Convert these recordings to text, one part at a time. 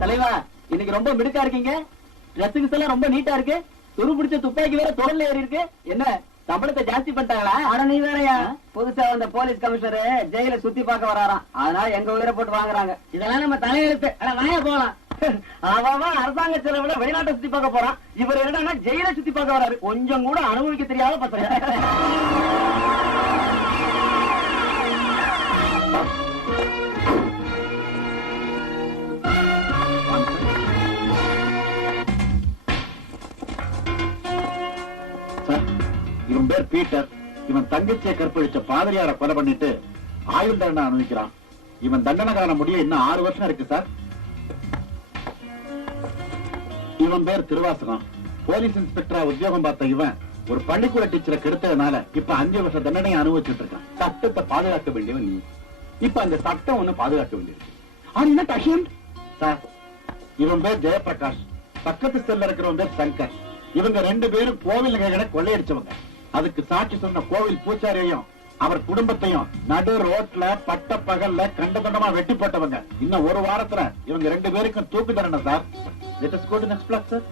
தலைவா, இன்னைக்கு ரொம்ப மிடுக்கா இருக்கீங்க. ட்ரெஸ்ஸுக்கு எல்லாம் ரொம்ப நீட்டா இருக்கு. துரு பிடிச்ச துப்பாக்கி வேற தொடர்ல ஏறி இருக்கு. என்ன சம்பளத்தை ஜாஸ்தி பண்ணிட்டாங்களா? ஆனா நீ வேறையா, புதுசா வந்த போலீஸ் கமிஷனர் ஜெயில சுத்தி பார்க்க வராராம். அதனால எங்க உயிரை போட்டு வாங்குறாங்க. இதெல்லாம் நம்ம தலையெழுத்து. வாய போலாம். அவன் அரசாங்க செலவுல வெளிநாட்டை சுத்தி பார்க்க போறான். இவர் என்னன்னா ஜெயில சுத்தி பார்க்க வராரு. கொஞ்சம் கூட அனுபவிக்க தெரியாத பசங்க. இவன் பேர் பீட்டர். இவன் தங்கச்சியை கற்பழிச்ச பாதிரியார கொலை பண்ணிட்டு ஆயுள் தண்டனை அனுபவிக்கிறான். இவன் தண்டனை காண முடிய இன்னும் 6 வருஷம் இருக்கு சார். இவன் பேர் திருவாசகம். போலீஸ் இன்ஸ்பெக்டரா உத்தியோகம் பார்த்த இவன் ஒரு பள்ளிக்கூட டீச்சரை கெடுத்ததுனால இப்ப 5 வருஷ தண்டனையை அனுபவிச்சுட்டு இருக்கான். சட்டத்தை பாதுகாக்க வேண்டியவன் நீ. இப்ப அந்த சட்டம் ஒண்ணு பாதுகாக்க வேண்டியிருக்கு. சார், இவன் பேர் ஜெயபிரகாஷ். பக்கத்து செல்ல இருக்கிறவன் பேர் சங்கர். இவங்க 2 பேரும் கோவில் நகைகளை கொள்ளையடிச்சவங்க. அதுக்கு சாட்சி சொன்ன கோவில் பூச்சாரியையும் அவர் குடும்பத்தையும் நடு ரோட்ல பட்ட பகல்ல கண்டகண்டமா வெட்டி போட்டவங்க. இன்னும் 1 வாரத்துல இவங்க 2 பேருக்கும் தூக்கு தண்டனை sir. Let us go to next block, sir.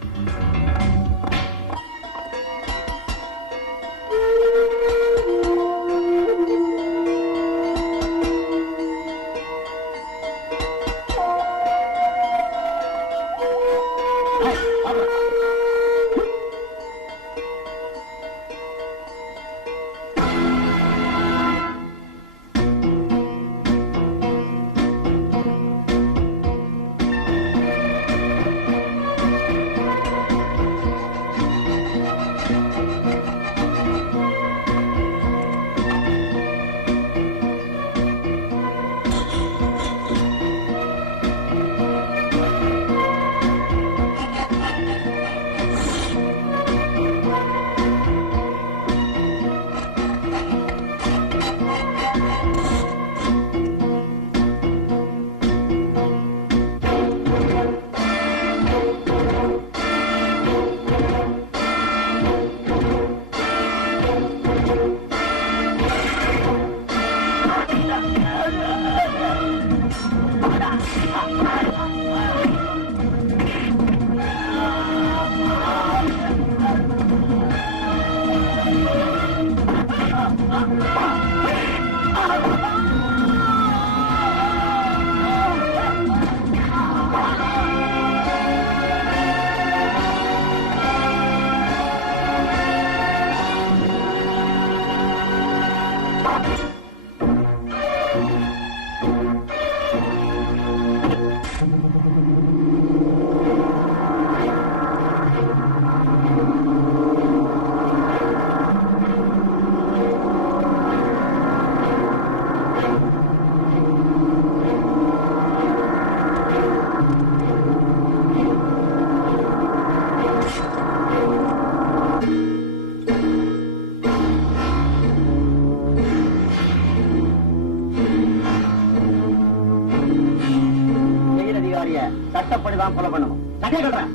சட்டப்படிதான் கொலை பண்ணணும். சட்டையை கட்டுறேன்.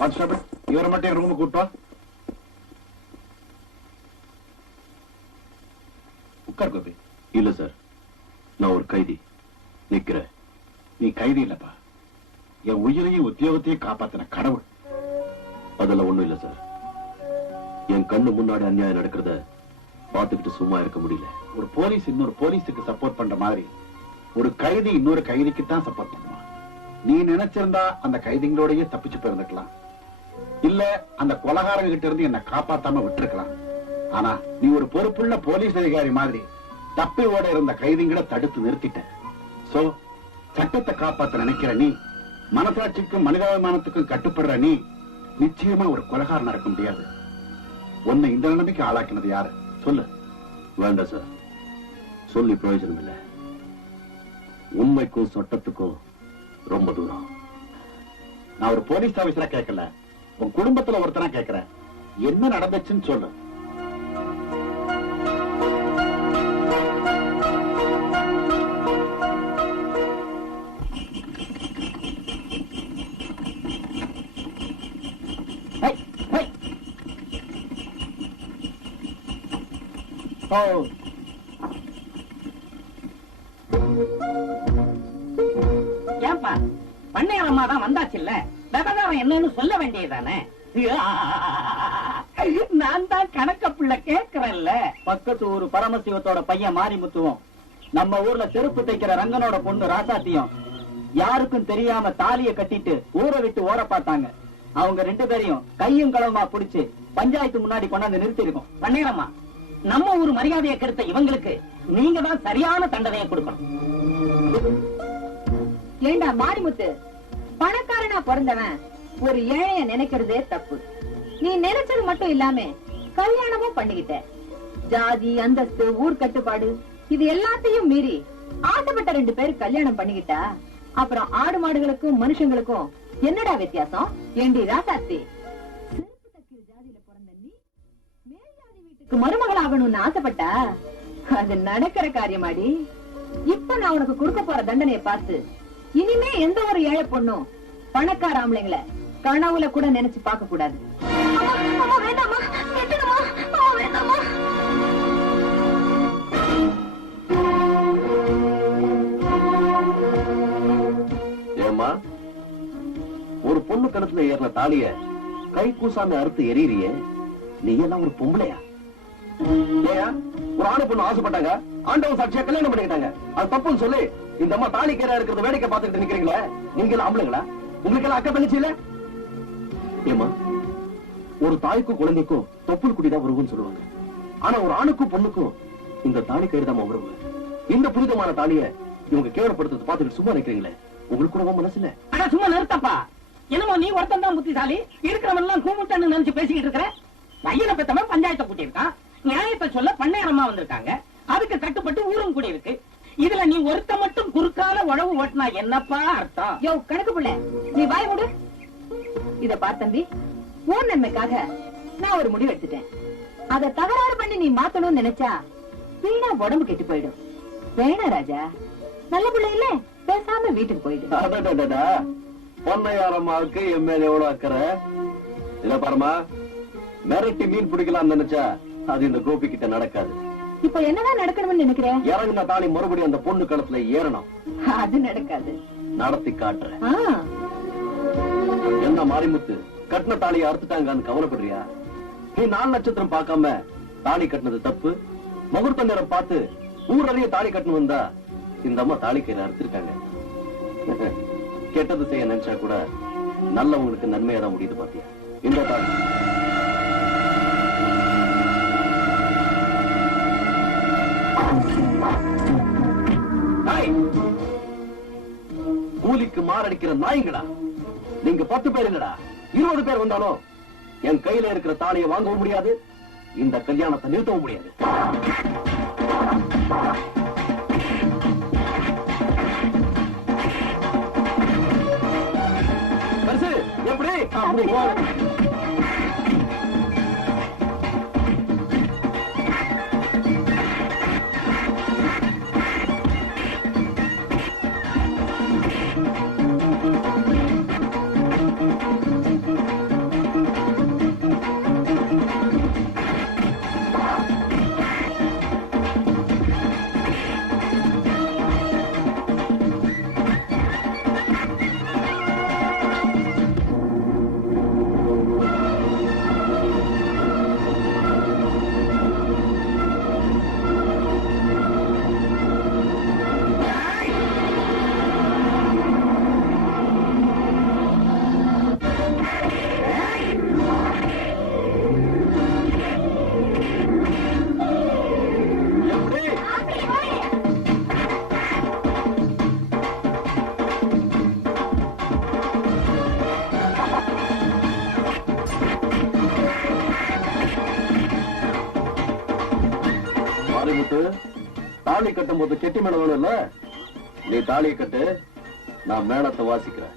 கான்ஸ்டபிள், இவரை மட்டும் ரூம் கூட்டோம். உட்கார் கோபி. இல்ல சார், நான் ஒரு கைதி நிக்கிறேன். நீ கைதி இல்லப்பா, என் உயிரையும் உத்தியோகத்தையும் காப்பாத்தின கடவுள். அதெல்லாம் ஒண்ணும் இல்ல சார். என் கண்ணு முன்னாடி அநியாயம் நடக்கிறத பார்த்துக்கிட்டு சும்மா இருக்க முடியல. ஒரு போலீஸ் இன்னொரு போலீஸுக்கு சப்போர்ட் பண்ற மாதிரி ஒரு கைதி இன்னொரு கைதிக்கு தான் சப்போர்ட் பண்ணுவான். நீ நினைச்சிருந்தா அந்த கைதிகளோடயே தப்பிச்சு போயிருந்துக்கலாம், இல்ல அந்த கொலகாரங்க கிட்ட இருந்து என்ன காப்பாத்தாம விட்டுருக்கலாம். ஆனா நீ ஒரு பொறுப்புள்ள போலீஸ் அதிகாரி மாதிரி தப்பி ஓட இருந்த கைதிங்களை தடுத்து நிறுத்திட்ட. சோ சட்டத்தை காப்பாத்த நினைக்கிற நீ, மனசாட்சிக்கும் மனிதாபிமானத்துக்கும் கட்டுப்படுற நீ, நிச்சயமா ஒரு கொலகாரன் நடக்க முடியாது. உன்னை இந்த நிலைமைக்கு ஆளாக்கினது யாரு சொல்லு. வேண்டாம் சார், சொல்லி பிரயோஜனம் இல்லை. உண்மைக்கும் சட்டத்துக்கும் ரொம்ப தூரம். நான் ஒரு போலீஸ் ஆபீசரா கேட்கல, உன் குடும்பத்துல ஒருத்தனா கேட்கிறேன். என்ன நடந்துச்சுன்னு சொல்லு. ஏன்பா பண்ணையாரம்மா தான் வந்தாச்சுல்ல, விவகாரம் என்னன்னு சொல்ல வேண்டியதானே? நான் தான் கணக்க பிள்ளை கேட்கிறேன்ல. பக்கத்து ஊரு பரமசிவத்தோட பையன் மாரிமுத்துவும் நம்ம ஊர்ல செருப்பு தைக்கிற ரங்கனோட பொண்ணு ராசாத்தியும் யாருக்கும் தெரியாம தாலிய கட்டிட்டு ஊரை விட்டு ஓட பார்த்தாங்க. அவங்க 2 பேரையும் கையும் களவுமா புடிச்சு பஞ்சாயத்து முன்னாடி கொண்டாந்து நிறுத்தி இருக்கோம். பண்ணையாரம்மா, நம்ம ஊர் மரியாதையை கெடுத்த இவங்களுக்கு நீங்க தான் சரியான தண்டனையை கொடுக்கணும். ஏண்டா மாரிமுத்து, பணக்காரனா பிறந்தவன் ஒரு ஏழைய நினைக்கிறதே தப்பு. நீ நினைச்சது மட்டும் இல்லாம கல்யாணமும் பண்ணிக்கிட்ட. ஜாதி, அந்தஸ்து, ஊர் கட்டுப்பாடு இது எல்லாத்தையும் மீறி ஆசைப்பட்ட 2 பேர் கல்யாணம் பண்ணிக்கிட்டா அப்புறம் ஆடு மாடுகளுக்கும் மனுஷங்களுக்கும் என்னடா வித்தியாசம்? ஏண்டி ராசாத்தி, செருப்பு தைக்கிற ஜாதியில பிறந்த நீ மேல் ஜாதி வீட்டுக்கு மருமகள் ஆகணும்னு ஆசைப்பட்டா அது நடக்கிற காரியமாடி. இப்ப நான் உனக்கு கொடுக்க போற தண்டனையை பார்த்து இனிமே எந்த ஒரு ஏழை பொண்ணும் பணக்கார ஆம்பளைங்களை கனவுல கூட நினைச்சு பார்க்க கூடாது. ஏம்மா, ஒரு பொண்ணு கணத்துல ஏறின தாலிய கை கூசாம அறுத்து எரியறியே, நீ எல்லாம் ஒரு பொம்பளையா? ஏன் ஒரு ஆணு பொண்ணு ஆசைப்பட்டாங்க, ஆண்டவன் சாட்சியா கல்யாணம் பண்ணிக்கிட்டாங்க, அது தப்புன்னு சொல்லி இந்த அம்மா தாலி கேரா இருக்கிறத வேடிக்கை பார்த்துக்கிட்டு நிக்கிறீங்களே, நீங்க எல்லாம் ஆம்பளைங்களா? உங்களுக்கு எல்லாம் அக்கா தங்கச்சி இல்ல? ஏமா, ஒரு தாய்க்கும் குழந்தைக்கும் தொப்புள் குடிதான் உறவுன்னு சொல்லுவாங்க. ஆனா ஒரு ஆணுக்கும் பொண்ணுக்கும் இந்த தாலி கயிறு தான் உறவு. இந்த புனிதமான தாலிய இவங்க கேவலப்படுத்துறது பார்த்துட்டு சும்மா நிக்கிறீங்களே, உங்களுக்கு கூட மனசு இல்ல? ஆனா சும்மா நிறுத்தப்பா. என்னமோ நீ ஒருத்தன் தான் புத்திசாலி, இருக்கிறவன் எல்லாம் கூமுட்டன்னு நினைச்சு பேசிக்கிட்டு இருக்கிற. பையனை பெத்தவன் பஞ்சாயத்தை கூட்டியிருக்கான், நியாயத்தை சொல்ல பண்ணையாரம்மா வந்திருக்காங்க, அதுக்கு கட்டுப்பட்டு ஊரும் கூடி இருக்கு. இதுல நீ ஒருத்த மட்டும் குறுக்கால உழவு ஓட்டினா என்னப்பா அர்த்தம்? யோ கணக்கு புள்ள, நீ வாய் மூடு. இத பார் தம்பி, உன் நன்மைக்காக நான் ஒரு முடிவு எடுத்துட்டேன். அத தகராறு பண்ணி நீ மாத்தணும்னு நினைச்சா வீணா உடம்பு கெட்டு போயிடும். வேணா ராஜா, நல்ல பிள்ளை இல்ல, பேசாம வீட்டுக்கு போயிடும். பொன்னையாரம்மாவுக்கு என் மேல எவ்வளவு அக்கறை இல்ல பாருமா. மிரட்டி மீன் பிடிக்கலாம்னு நினைச்சா அது இந்த கோபி கிட்ட நடக்காது. இப்ப என்னதான் நடக்கணும்னு நினைக்கிறேன்? இறங்கின தாலி மறுபடியும் அந்த பொண்ணு களத்துல ஏறணும். அது நடக்காது. நடத்தி காட்டுறேன். ஆ, என்ன மாரிமுத்து, கட்டின தாலியை அறுத்துட்டாங்கன்னு கவலைப்படுறியா? நீ 4 நட்சத்திரம் பார்க்காம தாலி கட்டினது தப்பு. முகூர்த்த நேரம் பார்த்து ஊரறிய தாலி கட்டணும் வந்தா இந்த அம்மா தாலி கயிறு அறுத்திருக்காங்க. கெட்டது செய்ய நினைச்சா கூட நல்லவங்களுக்கு நன்மையா தான் முடியுது பாத்தியா? இந்த தாலி கூலிக்கு மாரடிக்கிற நாய்களா நீங்க? 10 பேர் இல்லடா, 20 பேர் வந்தாலும் என் கையில இருக்கிற தாலியை வாங்கவும் முடியாது, இந்த கல்யாணத்தை நிறுத்தவும் முடியாது. பரிசு எப்படி? தாலி கட்டும் போது கெட்டி மேளம் வேணும்ல, நீ தாலியை கட்டு, நான் மேளத்தை வாசிக்கிறேன்.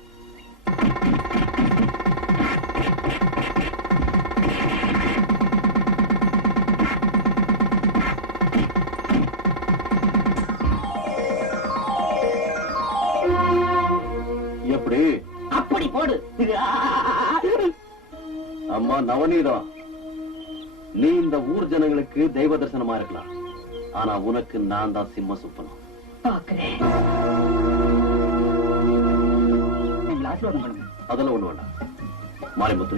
எப்படி? அப்படி போடு. அம்மா நவநீதம், நீ இந்த ஊர் ஜனங்களுக்கு தெய்வ தரிசனமா இருக்கலாம், ஆனா உனக்கு நான் தான் சிம்ம சுப்பனம். பாக்குறேன். அதெல்லாம் ஒண்ணு வேண்டாம். மாரிமுத்து,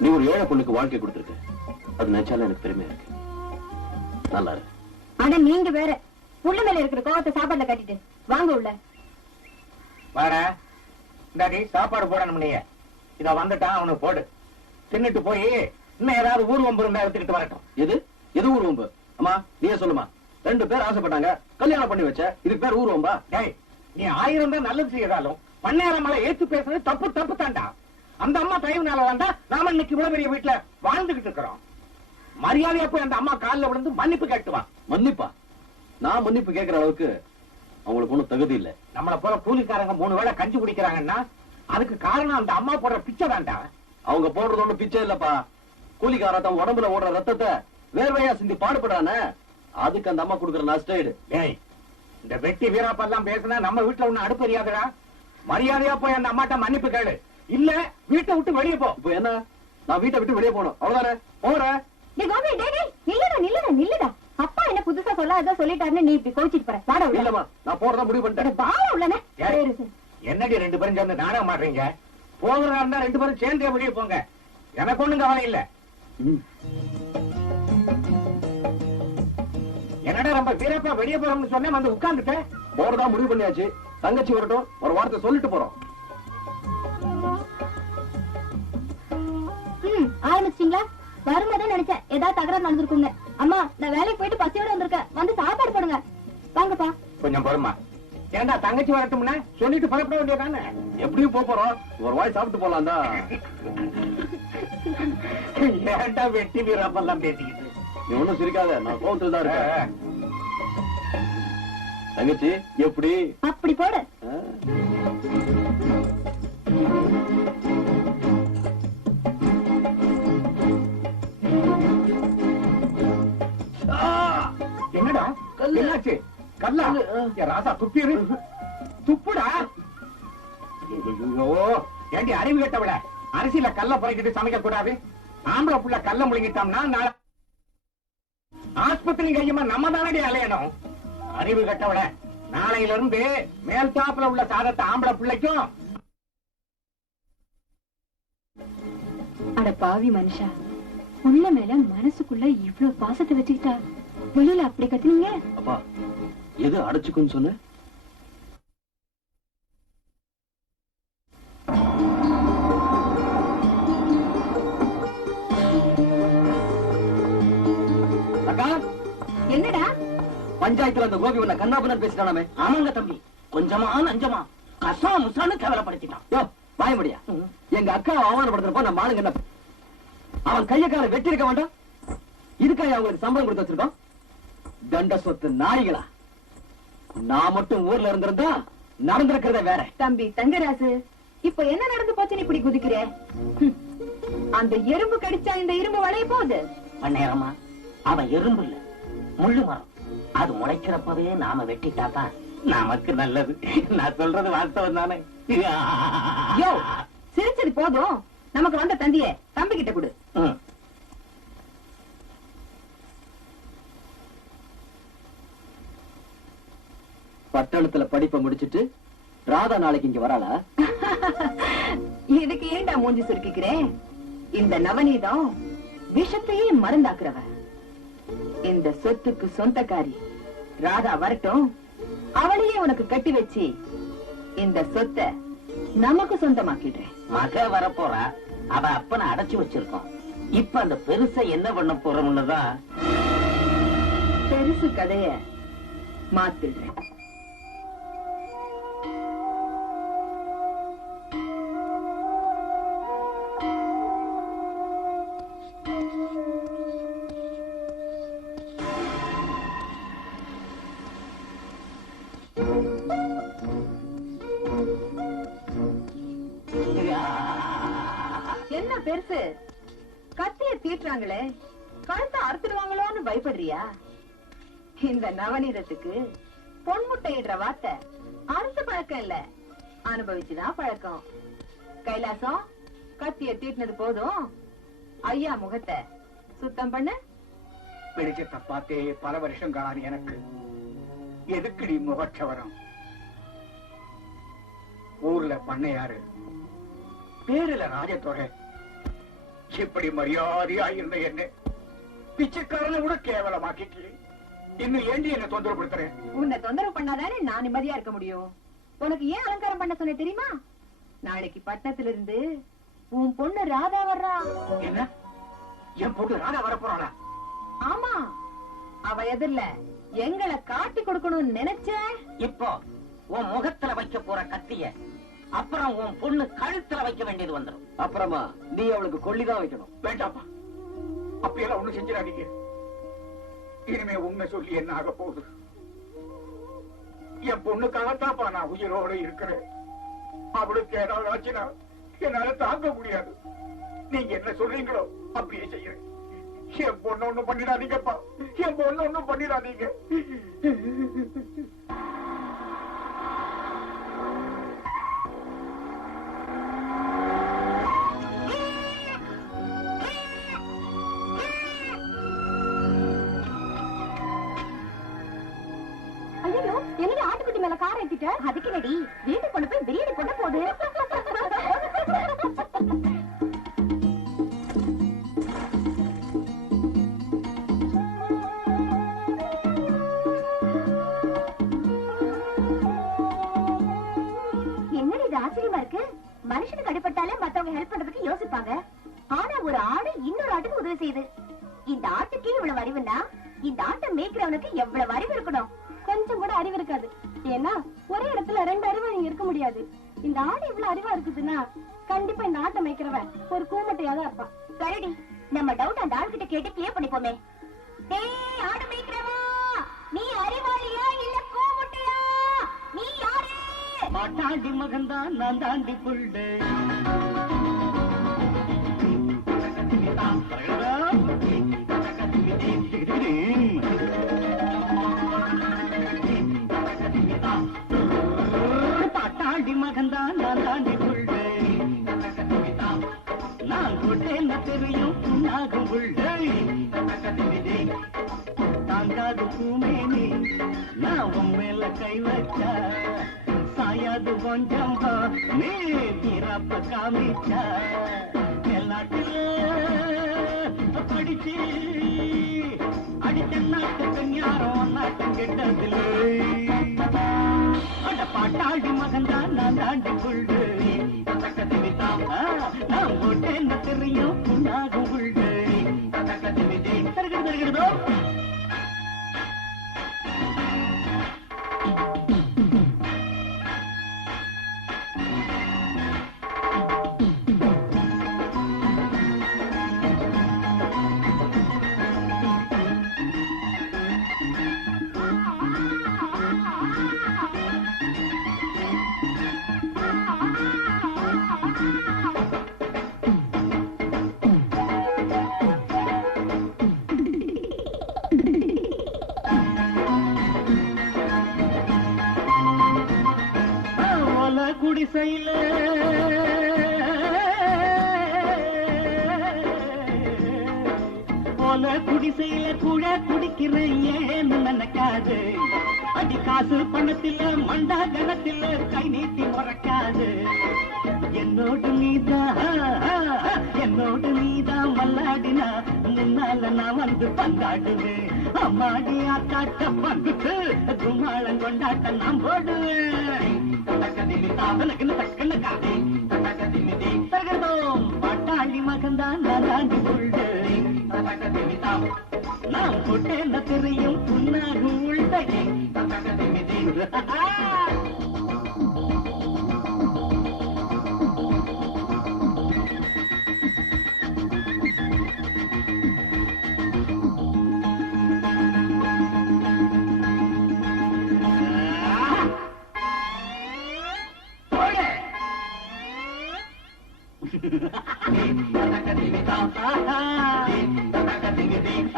நீ ஒரு ஏழை பொண்ணுக்கு வாழ்க்கை கொடுத்திருக்க, அது நினைச்சாலும் எனக்கு பெருமையா இருக்கு. நல்லா இருக்கு. ஆனா நீங்க வேற உள்ள மேல இருக்கிற கோவத்தை சாப்பாடுல கட்டிட்டு வாங்க உள்ள. வாடா, இந்தாடி சாப்பாடு போடணும். நீ இத வந்துட்டான், அவனுக்கு போடு. தின்னுட்டு போய் இன்னும் ஏதாவது ஊர்வம்பு இருந்தா எடுத்துக்கிட்டு வரட்டும். எது எது ஊர்வம்பு? அம்மா நீயே சொல்லுமா. 2 பேர் ஆசைப்பட்டாங்க, கல்யாணம் பண்ணி வச்ச, இதுக்கு பேர் ஊர்வம்பா? டேய், நீ 1000 தான் நல்லது செய்யறாலும் பண்ணேரம் மேல ஏத்து பேசுறது தப்பு தப்பு தாண்டா. அந்த அம்மா தயவுனால வந்தா நாம இன்னைக்கு இவ்வளவு பெரிய வீட்டுல வாழ்ந்துகிட்டு இருக்கிறோம். மரியாதையா போய் அந்த அம்மா காலில் விழுந்து மன்னிப்பு கேட்டுவா. மன்னிப்பா? நான் மன்னிப்பு கேட்கிற அளவுக்கு அவங்களுக்கு ஒண்ணும் தகுதி இல்ல. நம்மள போல கூலிக்காரங்க 3 வேளை கஞ்சி குடிக்கிறாங்கன்னா அதுக்கு காரணம் அந்த அம்மா போடுற பிச்சை தாண்டா. அவங்க போடுறது ஒண்ணும் பிச்சை இல்லப்பா. கூலிக்கார தன் உடம்புல ஓடுற ரத்தத்தை வேர்வையா சிந்தி பாடுபடுறானே, அதுக்கு அந்த அம்மா கொடுக்குற நஷ்டஈடு. ஏய், இந்த வெட்டி வீராப்பெல்லாம் பேசினா நம்ம வீட்டுல ஒண்ணு அடுப்பறியாதுடா. மரியாதையா போய் அந்த அம்மாட்ட மன்னிப்பு கேளு, இல்ல வீட்டை விட்டு வெளியே போ. இப்போ என்ன, நான் வீட்டை விட்டு வெளியே போகணும் அவ்வளவுதானே? போறேன். நில்லுடா. அப்பா என்ன புதுசா சொல்லாத சொல்லிட்டாருன்னு நீ இப்படி கோச்சிட்டு போற. வாடா உள்ள. இல்லம்மா, நான் போறதா முடிவு பண்ணிட்டேன். வாடா உள்ளனே. என்னடி 2 பேரும் சேர்ந்து நாடகம் மாடுறீங்க? போகிறதா இருந்தா 2 பேரும் சேர்ந்தே வெளியே போங்க, எனக்கு ஒண்ணும் கவலை இல்ல. என்னடா ரொம்ப வீரப்பா வெளியே போறோம்னு சொன்னேன், வந்து உட்கார்ந்துட்டேன். போறதா முடிவு பண்ணியாச்சு. தங்கச்சி வரட்டும், ஒரு வார்த்தை சொல்லிட்டு போறோம். ஆரம்பிச்சிட்டீங்களா? வரும்போதே நினைச்சேன் ஏதாவது தகராறு நடந்திருக்குங்க. அம்மா, நான் வேலைக்கு போயிட்டு பசியோட வந்திருக்கேன், வந்து சாப்பாடு போடுங்க. வாங்கப்பா. கொஞ்சம் பொறுமா. ஏண்டா தங்கச்சி வரட்டும்னா சொல்லிட்டு புறப்பட வேண்டியதானே? எப்படியும் போறோம், ஒரு வாய் சாப்பிட்டு போலாம் தான். ஏண்டா வெட்டி வீராப்பெல்லாம் பேசிக்கிட்டு? நீ ஒண்ணும் சிரிக்காத, நான் கோவத்துல தான் இருக்கேன். தங்கச்சி எப்படி? அப்படி போடு. என்னடா என்னாச்சு? கல்லா? ராசா துப்பிரு, துப்புடா. ஏண்டி அறிவு கெட்டவிட, அரிசியில கல்ல புரைக்கிட்டு சமைக்க கூடாது? ஆம்பளை புள்ள கல்ல முழுங்கிட்டோம்னா நாளை ஆஸ்பத்திரி கையுமா நம்ம தானடி அலையணும். அறிவு கெட்டவிட, நாளையில இருந்து மேல் தாப்புல உள்ள சாதத்தை ஆம்பளை பிள்ளைக்கும். அட பாவி மனுஷா, உள்ள மேல மனசுக்குள்ள இவ்ளோ பாசத்தை வச்சுக்கிட்டா வெளியில அப்படி கத்துனீங்க? அப்பா, எது அடைச்சுக்குன்னு சொன்ன? அக்கா, என்னடா பஞ்சாயத்துல அந்த கோபி உன்னை கண்ணாபுரம் பேசிட்டானே. ஆமாங்க தம்பி, கொஞ்சமா நஞ்சமா கசா முசான்னு கேவலப்படுத்திட்டான். யோ, வாய முடியா? எங்க அக்காவை அவமானப்படுத்துறப்போ நம்ம ஆளுங்க என்ன, அவன் கைய கால வெட்டி இருக்க வேண்டாம்? இதுக்காக அவங்களுக்கு சம்பளம் கொடுத்து வச்சிருக்கோம்? தண்ட சொத்து நாய்களா? நான் மட்டும் ஊர்ல இருந்திருந்தா நடந்திருக்கிறத வேற. தம்பி தங்கராசு, இப்ப என்ன நடந்து போச்சுன்னு இப்படி குதிக்கிற? அந்த எறும்பு கடிச்சா இந்த இரும்பு வளைய போகுது. நேரமா அவன் எறும்பு இல்ல, முள்ளு மரம். அது முளைக்கிறப்பவே நாம வெட்டிட்டாதான் நமக்கு நல்லது. நான் சொல்றது வாஸ்தவம் தானே? யோ, சிரிச்சது போதும். நமக்கு வந்த தந்திய தம்பி கிட்ட கொடு. பட்டணத்துல படிப்பை முடிச்சிட்டு ராதா நாளைக்கு இங்க வராளா? இதுக்கு ஏண்டா மூஞ்சி சுருக்கிக்கிறேன்? இந்த நவநீதம் விஷத்தையே மருந்தாக்குறவ. இந்த சொத்துக்கு சொந்தக்காரி ராதா வரட்டும், அவளையே உனக்கு கட்டி வச்சு இந்த சொத்தை நமக்கு சொந்தமாக்கிடுறேன். மக வரப்போறா, அவ அப்பனை அடைச்சு வச்சிருக்கோம். இப்ப அந்த பெருசை என்ன பண்ண போறோம்னுதான் பெருசு கதைய மாத்திடுறேன். பெருசு கத்திய தீட்டுறாங்களே கழுத்தை அறுத்துடுவாங்களோன்னு பயப்படுறியா? இந்த நவநீதத்துக்கு பொன்முட்டையிடுற வார்த்தை அறுத்து பழக்கம் இல்ல, அனுபவிச்சுதான் பழக்கம். கைலாசம், கத்திய தீட்டினது போதும், ஐயா முகத்தை சுத்தம் பண்ண. பிடிச்ச பார்த்தே பல வருஷம் காணாது எனக்கு. எதுக்குடி முகச்சவரம்? ஊர்ல பண்ணையாரு, பேருல ராஜத்தொகை, இப்படி மரியாதையா இருந்த என்ன பிச்சைக்காரனை கூட கேவலமாக்கிட்டு இன்னும் ஏண்டி என்ன தொந்தரவு படுத்துறேன்? உன்னை தொந்தரவு பண்ணாதானே நான் நிம்மதியா இருக்க முடியும். உனக்கு ஏன் அலங்காரம் பண்ண சொன்ன தெரியுமா? நாளைக்கு பட்டணத்துல இருந்து உன் பொண்ணு ராதா வர்றா. என்ன, என் பொண்ணு ராதா வர போறாளா? ஆமா, அவ எதிரில எங்களை காட்டி கொடுக்கணும்னு நினைச்ச. இப்போ உன் முகத்துல வைக்க போற கத்திய அப்புறம் உன் பொண்ணு கழுத்துல வைக்க வேண்டியது வந்துடும். அப்புறமா நீ அவளுக்கு கொள்ளிதான் வைக்கணும். வேண்டாப்பா, அப்படியெல்லாம் ஒண்ணு செஞ்சிடாதீங்க. இனிமே உண்மை சொல்லி என்ன ஆக போகுது? என் பொண்ணுக்காகத்தாப்பா நான் உயிரோட இருக்கிறேன். அவளுக்கு ஏதாவது ஆச்சுன்னா என்னால தாங்க முடியாது. நீங்க என்ன சொல்றீங்களோ அப்படியே செய்யறேன். என் பொண்ணு ஒண்ணும் பண்ணிடாதீங்கப்பா, என் பொண்ணு ஒண்ணும் பண்ணிடாதீங்க. ஐயோ, என்னடி ஆட்டுக்குட்டி மேல கார ஏத்திட்ட? அதுக்கு நடி வீட்டுக்கு கொண்டு போய் பிரியாணி கொண்டு போடு. என்னடி இது ஆச்சரியமா இருக்கு? மனுஷனுக்கு அடிபட்டாலே மத்தவங்க ஹெல்ப் பண்றதுக்கு யோசிப்பாங்க. ஆனா ஒரு ஆடு இன்னொரு ஆட்டுக்கு உதவி செய்யுது. இந்த ஆட்டுக்கு இவ்வளவு அறிவுன்னா இந்த ஆட்டை மேய்க்கிறவனுக்கு எவ்வளவு அறிவு இருக்கணும்? கொஞ்சம் கூட அறிவு இருக்காது. ஏன்னா ஒரே இடத்துல ரெண்டு அறிவு இருக்க முடியாது. இந்த ஆடு இவ்வளவு அறிவா இருக்குதுன்னா கண்டிப்பா இந்த ஆட்டை மேய்க்கிறவன் ஒரு கூமட்டையாதான் இருப்பான். சரிடி, நம்ம டவுட் அந்த ஆள்கிட்ட கேட்டு கிளியர் பண்ணிப்போமே. டேய் ஆடு மேய்க்கிறவா, நீ அறிவாளியா இல்ல கூமட்டையா? நீ யாரு? மாட்டாண்டி மகன்தான் நான் தாண்டி புள்ளு. பாட்டாண்டி மகன்தான் நான் தாண்டி புள்ளு. நான் கொட்டேன்னு தெரியும் புண்ணாகும் புள்ளு. தாங்காது பூமேனி நான் உன் மேல கை வச்சா சாயாது கொஞ்சம் நீ தீரப்ப காமிச்சா எல்லாத்துல படிச்சு அடிச்ச நாட்டு கஞ்சாரம் நாட்டம் கெட்டதில்ல. அட பாட்டாடி மகன்தான் நான் தாண்டி புள்ளு. நான் போட்டேன்னு தெரியும் புண்ணாகும் புள்ளு. தருகிறதோ குடிசையில போல குடிசையில கூட குடிக்கிறேன் ஏன்னு நினைக்காது. அடி காசு பணத்தில மண்டா கணத்தில கை நீட்டி முறைக்காது. என்னோடு நீதான் மல்லாடினா முன்னால நான் வந்து பந்தாடுவேன். அம்மாடி ஆத்தாட்ட வந்துட்டு கும்மாளம் கொண்டாட்ட நான் போடுவேன். பாட்டாளி மகன்தான் நான் தாண்டி புள்ளு. நான் போட்டேன்ன தெரியும் புண்ணாகும் உள்தகை.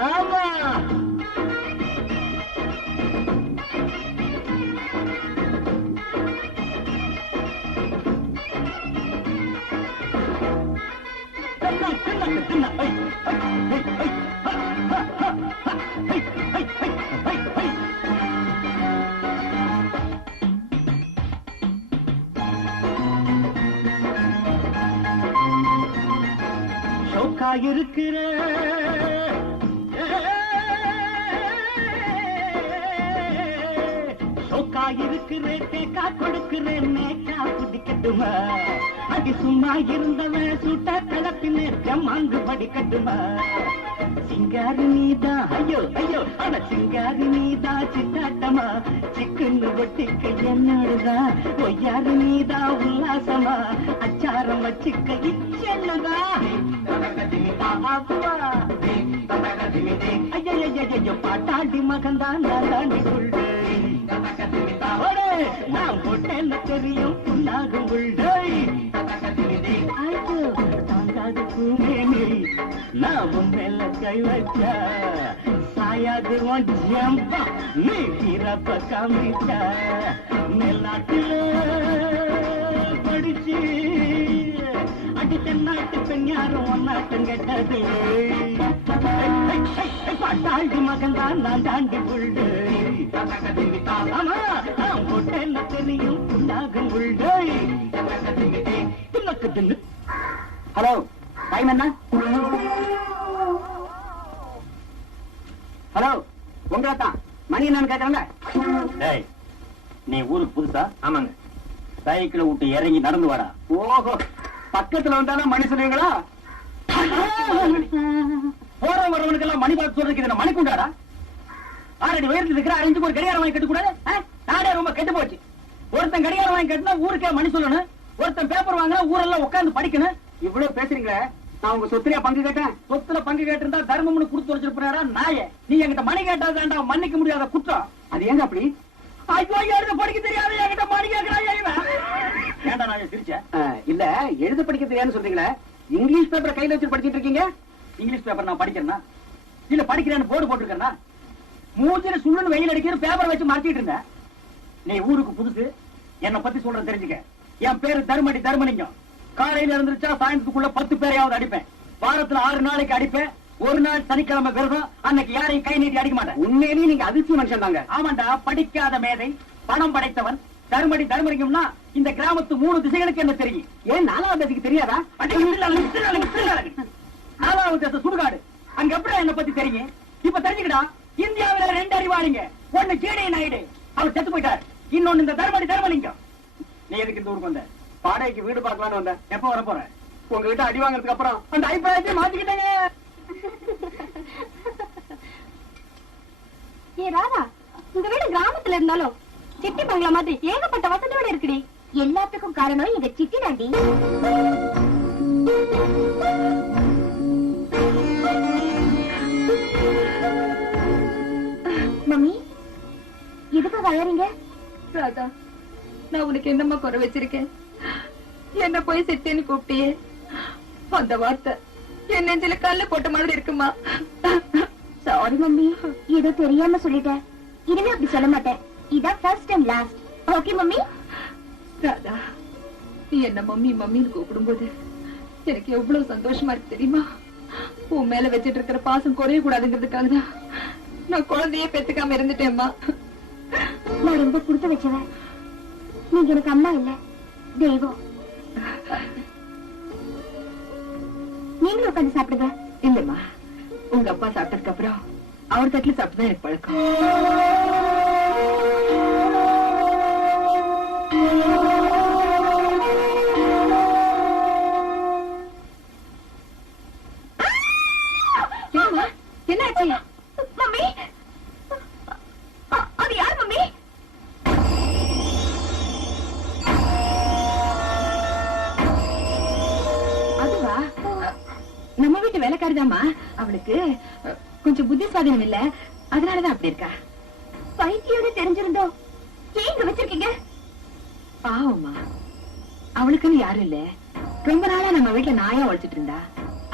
ஆமா. இருக்கிற சோக்கா இருக்கிறேன் தேக்கா கொடுக்கிறேன் மேக்கா குடிக்கட்டுமா அடி சும்மா இருந்தவன் சுட்ட கலப்பின்னு ஜம்மாந்து படிக்கட்டுமா சிங்காரி நீதா ஐயோ ஐயோ அட சிங்காரி நீதா சித்தாட்டமா சிக்குன்னு ஒட்டிக்க என்னோடுதான் ஒய்யாரு நீதா உல்லாசமா அச்சாரம் வச்சுக்க இச்செல்லுதா ஐயோ பாட்டாண்டி மகன்தான் நான் தாண்டி கொள்டு நான் போட்டேன்னு தெரியும் புண்ணாகும் கொள்டு தாங்காது பூமேனி நான் மேல கை வச்சா சாயாது ஜம்பா நீ பிறப்ப காமிச்சா மேல்நாட்டுல படிச்சு அடி தென்னாட்டு பெண் யாரும் ஒன்னாட்டம் கெட்டது பாட்டாண்டி மகன் தான் நான் தாண்டி கொள்டு ஆமா நான் போட்டேன்னு தெரியும் புண்ணாகும் கொள்டு துணக்கு தின்னு. ஹலோ, டைம் என்ன? ஹலோ, உங்களை தான். மணி என்னன்னு கேட்கறேங்க. டேய், நீ ஊருக்கு புதுசா? ஆமாங்க. சைக்கிளை விட்டு இறங்கி நடந்து வாடா. ஓஹோ, பக்கத்துல வந்தாலும் மணி சொல்லுவீங்களா? போற வரவனுக்கெல்லாம் மணி பார்த்து சொல்றதுக்கு இது மணி கொண்டாடா? ஆறடி உயரத்தில் இருக்கிற அரைஞ்சுக்கு ஒரு கடிகாரம் வாங்கி கட்டக்கூடாது? நாடே ரொம்ப கெட்டு போச்சு. ஒருத்தன் கடிகாரம் வாங்கி கட்டினா ஊருக்கே மணி சொல்லணும், ஒருத்தன் பேப்பர் வாங்கினா ஊரெல்லாம் உட்கார்ந்து படிக்கணும். இவ்வளவு பேசுறீங்களே, நான் உங்க சொத்துலயா பங்கு கேட்டேன்? சொத்துல பங்கு கேட்டிருந்தா தர்மம்னு கொடுத்து வச்சிருப்பாரா நாய? நீ என்கிட்ட மணி கேட்டாதாண்டா மன்னிக்க முடியாத குற்றம். அது ஏங்க அப்படி? ஐயோ, எழுத படிக்க தெரியாது என்கிட்ட மணி கேட்கிறாயா இவன்? ஏண்டா நான் சிரிச்சேன்? இல்ல, எழுத படிக்க தெரியாதுன்னு சொல்றீங்களே, இங்கிலீஷ் பேப்பரை கையில வச்சு படிச்சிட்டு இருக்கீங்க. இங்கிலீஷ் பேப்பர் நான் படிக்கிறேன்னா இல்ல படிக்கிறேன்னு போர்டு போட்டிருக்கேன்னா? மூஞ்சில சுள்ளுன்னு வெயில் அடிக்கிற பேப்பரை வச்சு மறைச்சிட்டு இருந்தேன். நீ ஊருக்கு புதுசு, என்னை பத்தி சொல்ற தெரிஞ்சுக்க. என் பேரு தர்மடி தர்மலிங்கம். காலையில இருந்துச்சா சாயந்தரத்துக்குள்ள 10 பேரையாவது அடிப்பேன். வாரத்துல 6 நாளைக்கு அடிப்பேன். ஒரு நாள் சனிக்கிழமை விரதம், அன்னைக்கு யாரையும் கை நீட்டி அடிக்க மாட்டேன். உண்மையிலேயே நீங்க அதிர்ச்சி மனுஷன் தாங்க. ஆமாண்டா, படிக்காத மேதை, பணம் படைத்தவன், தர்மடி தர்மலிங்கம்னா இந்த கிராமத்து 3 திசைகளுக்கு என்ன தெரியும். ஏன் 4வது திசைக்கு தெரியாதா? 4வது திசை சுடுகாடு, அங்க எப்படி என்ன பத்தி தெரியும்? இப்ப தெரிஞ்சுக்கிட்டா, இந்தியாவில 2 அறிவாளிங்க. ஒண்ணு கேடே நாயுடு, அவர் செத்து போயிட்டார். இன்னொன்னு இந்த தர்மடி தர்மலிங்கம். நீ எதுக்கு இந்த ஊருக்கு வந்த? பாடைக்கு வீடு பார்க்கலான்னு வந்த. எப்ப வர போற? உங்ககிட்ட அடி வாங்கறதுக்கு அப்புறம் அந்த அபிப்பிராயத்தை மாத்திக்கிட்டேங்க. ஏ ராதா, உங்க வீடு கிராமத்துல இருந்தாலும் சிட்டி பங்களா மாதிரி ஏகப்பட்ட வசதியோட இருக்குடி. எல்லாத்துக்கும் காரணம் எங்க சிட்டி தாண்டி. மம்மி, எதுக்கு வளரீங்க? ராதா, நான் உனக்கு என்னம்மா குறை வச்சிருக்கேன்? என்ன போய் சித்தேன்னு கூப்பிட்டியே, அந்த வார்த்தை என் நெஞ்சில கல்ல போட்ட மாதிரி இருக்குமா? சாரி மம்மி, ஏதோ தெரியாம சொல்லிட்டேன். இனிமே அப்படி சொல்ல மாட்டேன். இதான் first and last. Okay mummy? Radha, நீ என்ன மம்மி மம்மின்னு கூப்பிடும்போது எனக்கு எவ்வளவு சந்தோஷமா இருக்கு தெரியுமா? உன் மேல வச்சிட்டு இருக்கிற பாசம் குறைய கூடாதுங்கிறதுக்காக தான் நான் குழந்தையே பெத்துக்காம இருந்துட்டேன்மா. நான் ரொம்ப கொடுத்து வச்சவன். நீங்க எனக்கு அம்மா இல்ல, தெய்வம். நீங்களும் உட்காந்து சாப்பிடுங்க. இல்லம்மா, உங்க அப்பா சாப்பிட்டதுக்கு அப்புறம் அவர் தட்டுல சாப்பிட்டுதான் எனக்கு பழக்கம். என்னாச்சு மம்மி? அது யார் மம்மி? அதுவா, நம்ம வீட்டு வேலைக்காரிதாமா. அவளுக்கு கொஞ்சம் புத்தி சுவாதீனம் இல்ல, அதனாலதான் அப்படி இருக்கா. பைத்தியோட தெரிஞ்சிருந்தோ ஏன் இங்க வச்சிருக்கீங்க? பாவமா, அவளுக்குன்னு யாரும் இல்ல, ரொம்ப நாளா நம்ம வீட்டுல நாயா உழைச்சிட்டு இருந்தா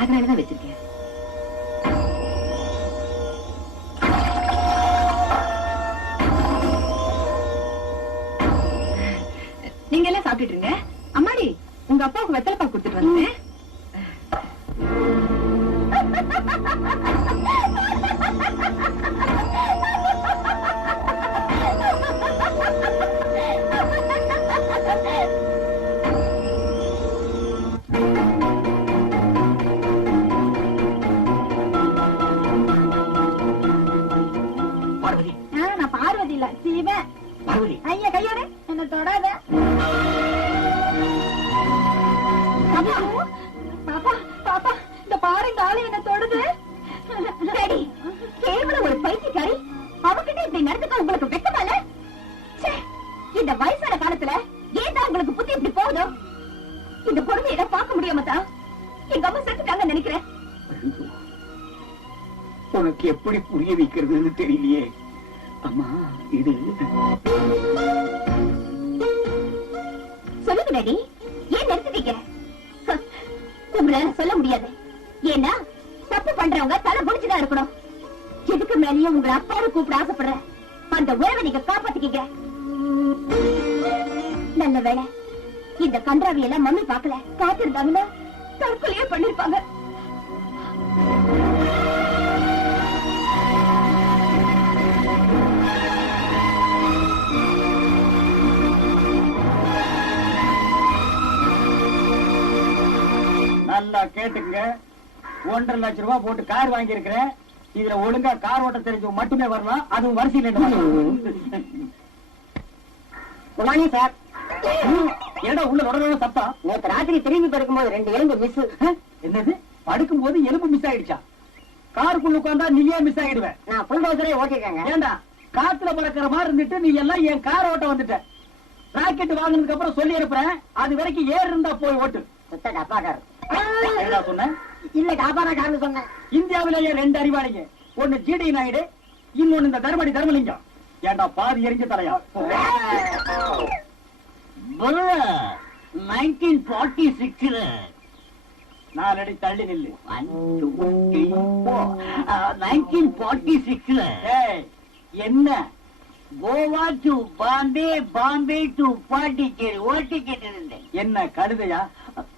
அதனாலதான் வச்சிருக்கேன். நீங்க எல்லாம் சாப்பிட்டுட்டு இருங்க. அம்மாடி, உங்க அப்பாவுக்கு வெத்தலை பாக்கு கொடுத்துட்டு வந்தேன். பார்வதி, நான் பார்வதி இல்ல, சீவன். பார்வதி, ஐயா கையோட என்ன தொடாத. பாப்பா பாப்பா, இந்த பாருங்க ஆளு என்ன தொடுது. சரி, கேவலம் ஒரு பைத்தியக்காரி அவகிட்ட இப்படி நடந்துக்க உங்களுக்கு வெக்கமால? இந்த வயசான காலத்துல ஏன் உங்களுக்கு புத்தி இப்படி போகுதோ? இந்த பொறுமையை பார்க்க முடியாம தான் எங்க அம்மா செத்துட்டாங்க நினைக்கிறேன். உனக்கு எப்படி புரிய வைக்கிறதுன்னு தெரியலையே அம்மா. இது சொல்லுங்க டாடி, ஏன் நிறுத்திட்டீங்க? உங்களால சொல்ல முடியாது. ஏன்னா தப்பு பண்றவங்க தலை குடிச்சுதான் இருக்கணும். எதுக்கு மேலேயும் உங்களை அப்பாவை கூப்பிட ஆசைப்படுற அந்த உறவை நீங்க காப்பாத்திக்கீங்க. நல்ல வேளை இந்த கன்றாவி எல்லாம் மம்மி பாக்கல. காத்திருந்தாங்கன்னா தற்கொலையே பண்ணிருப்பாங்க. நல்லா கேட்டுங்க. 1.5 லட்சம் ரூபாய் போட்டு கார் வாங்கி இருக்கிறேன். இதுல ஒழுங்கா கார் ஓட்ட தெரிஞ்சவங்க மட்டுமே வரலாம். அதுவும் வரிசையில் சார். ஏடா உள்ள உடனே சத்தம். நேற்று ராத்திரி திரும்பி படுக்கும்போது 2 எலும்பு மிஸ். என்னது? படுக்கும் போது எலும்பு மிஸ் ஆயிடுச்சா? காருக்குள்ள உட்கார்ந்தா நீயே மிஸ் ஆயிடுவேன். நான் புல் டோசரே ஓட்டிருக்கேங்க. ஏண்டா காத்துல பறக்கிற மாதிரி இருந்துட்டு நீ எல்லாம் என் கார் ஓட்ட வந்துட்ட. ராக்கெட் வாங்கினதுக்கு அப்புறம் சொல்லி அனுப்புறேன். அது வரைக்கும் ஏர் இருந்தா போய் ஓட்டு. சொன்னேன் இல்ல டாபாரா காரணம் சொன்னேன். இந்தியாவிலேயே 2 அறிவாளிங்க. ஒன்னு ஜிடி நாயுடு, இன்னொன்னு இந்த தர்மடி தர்மலிங்கம். ஏண்டா பாதி எரிஞ்ச தலையா? 1946 4 அடி தள்ளி நில்லு. 1946 என்ன கோவா டு பாம்பே, பாம்பே டு பாண்டிச்சேரி ஓட்டிக்கிட்டு இருந்தேன். என்ன கழுதையா?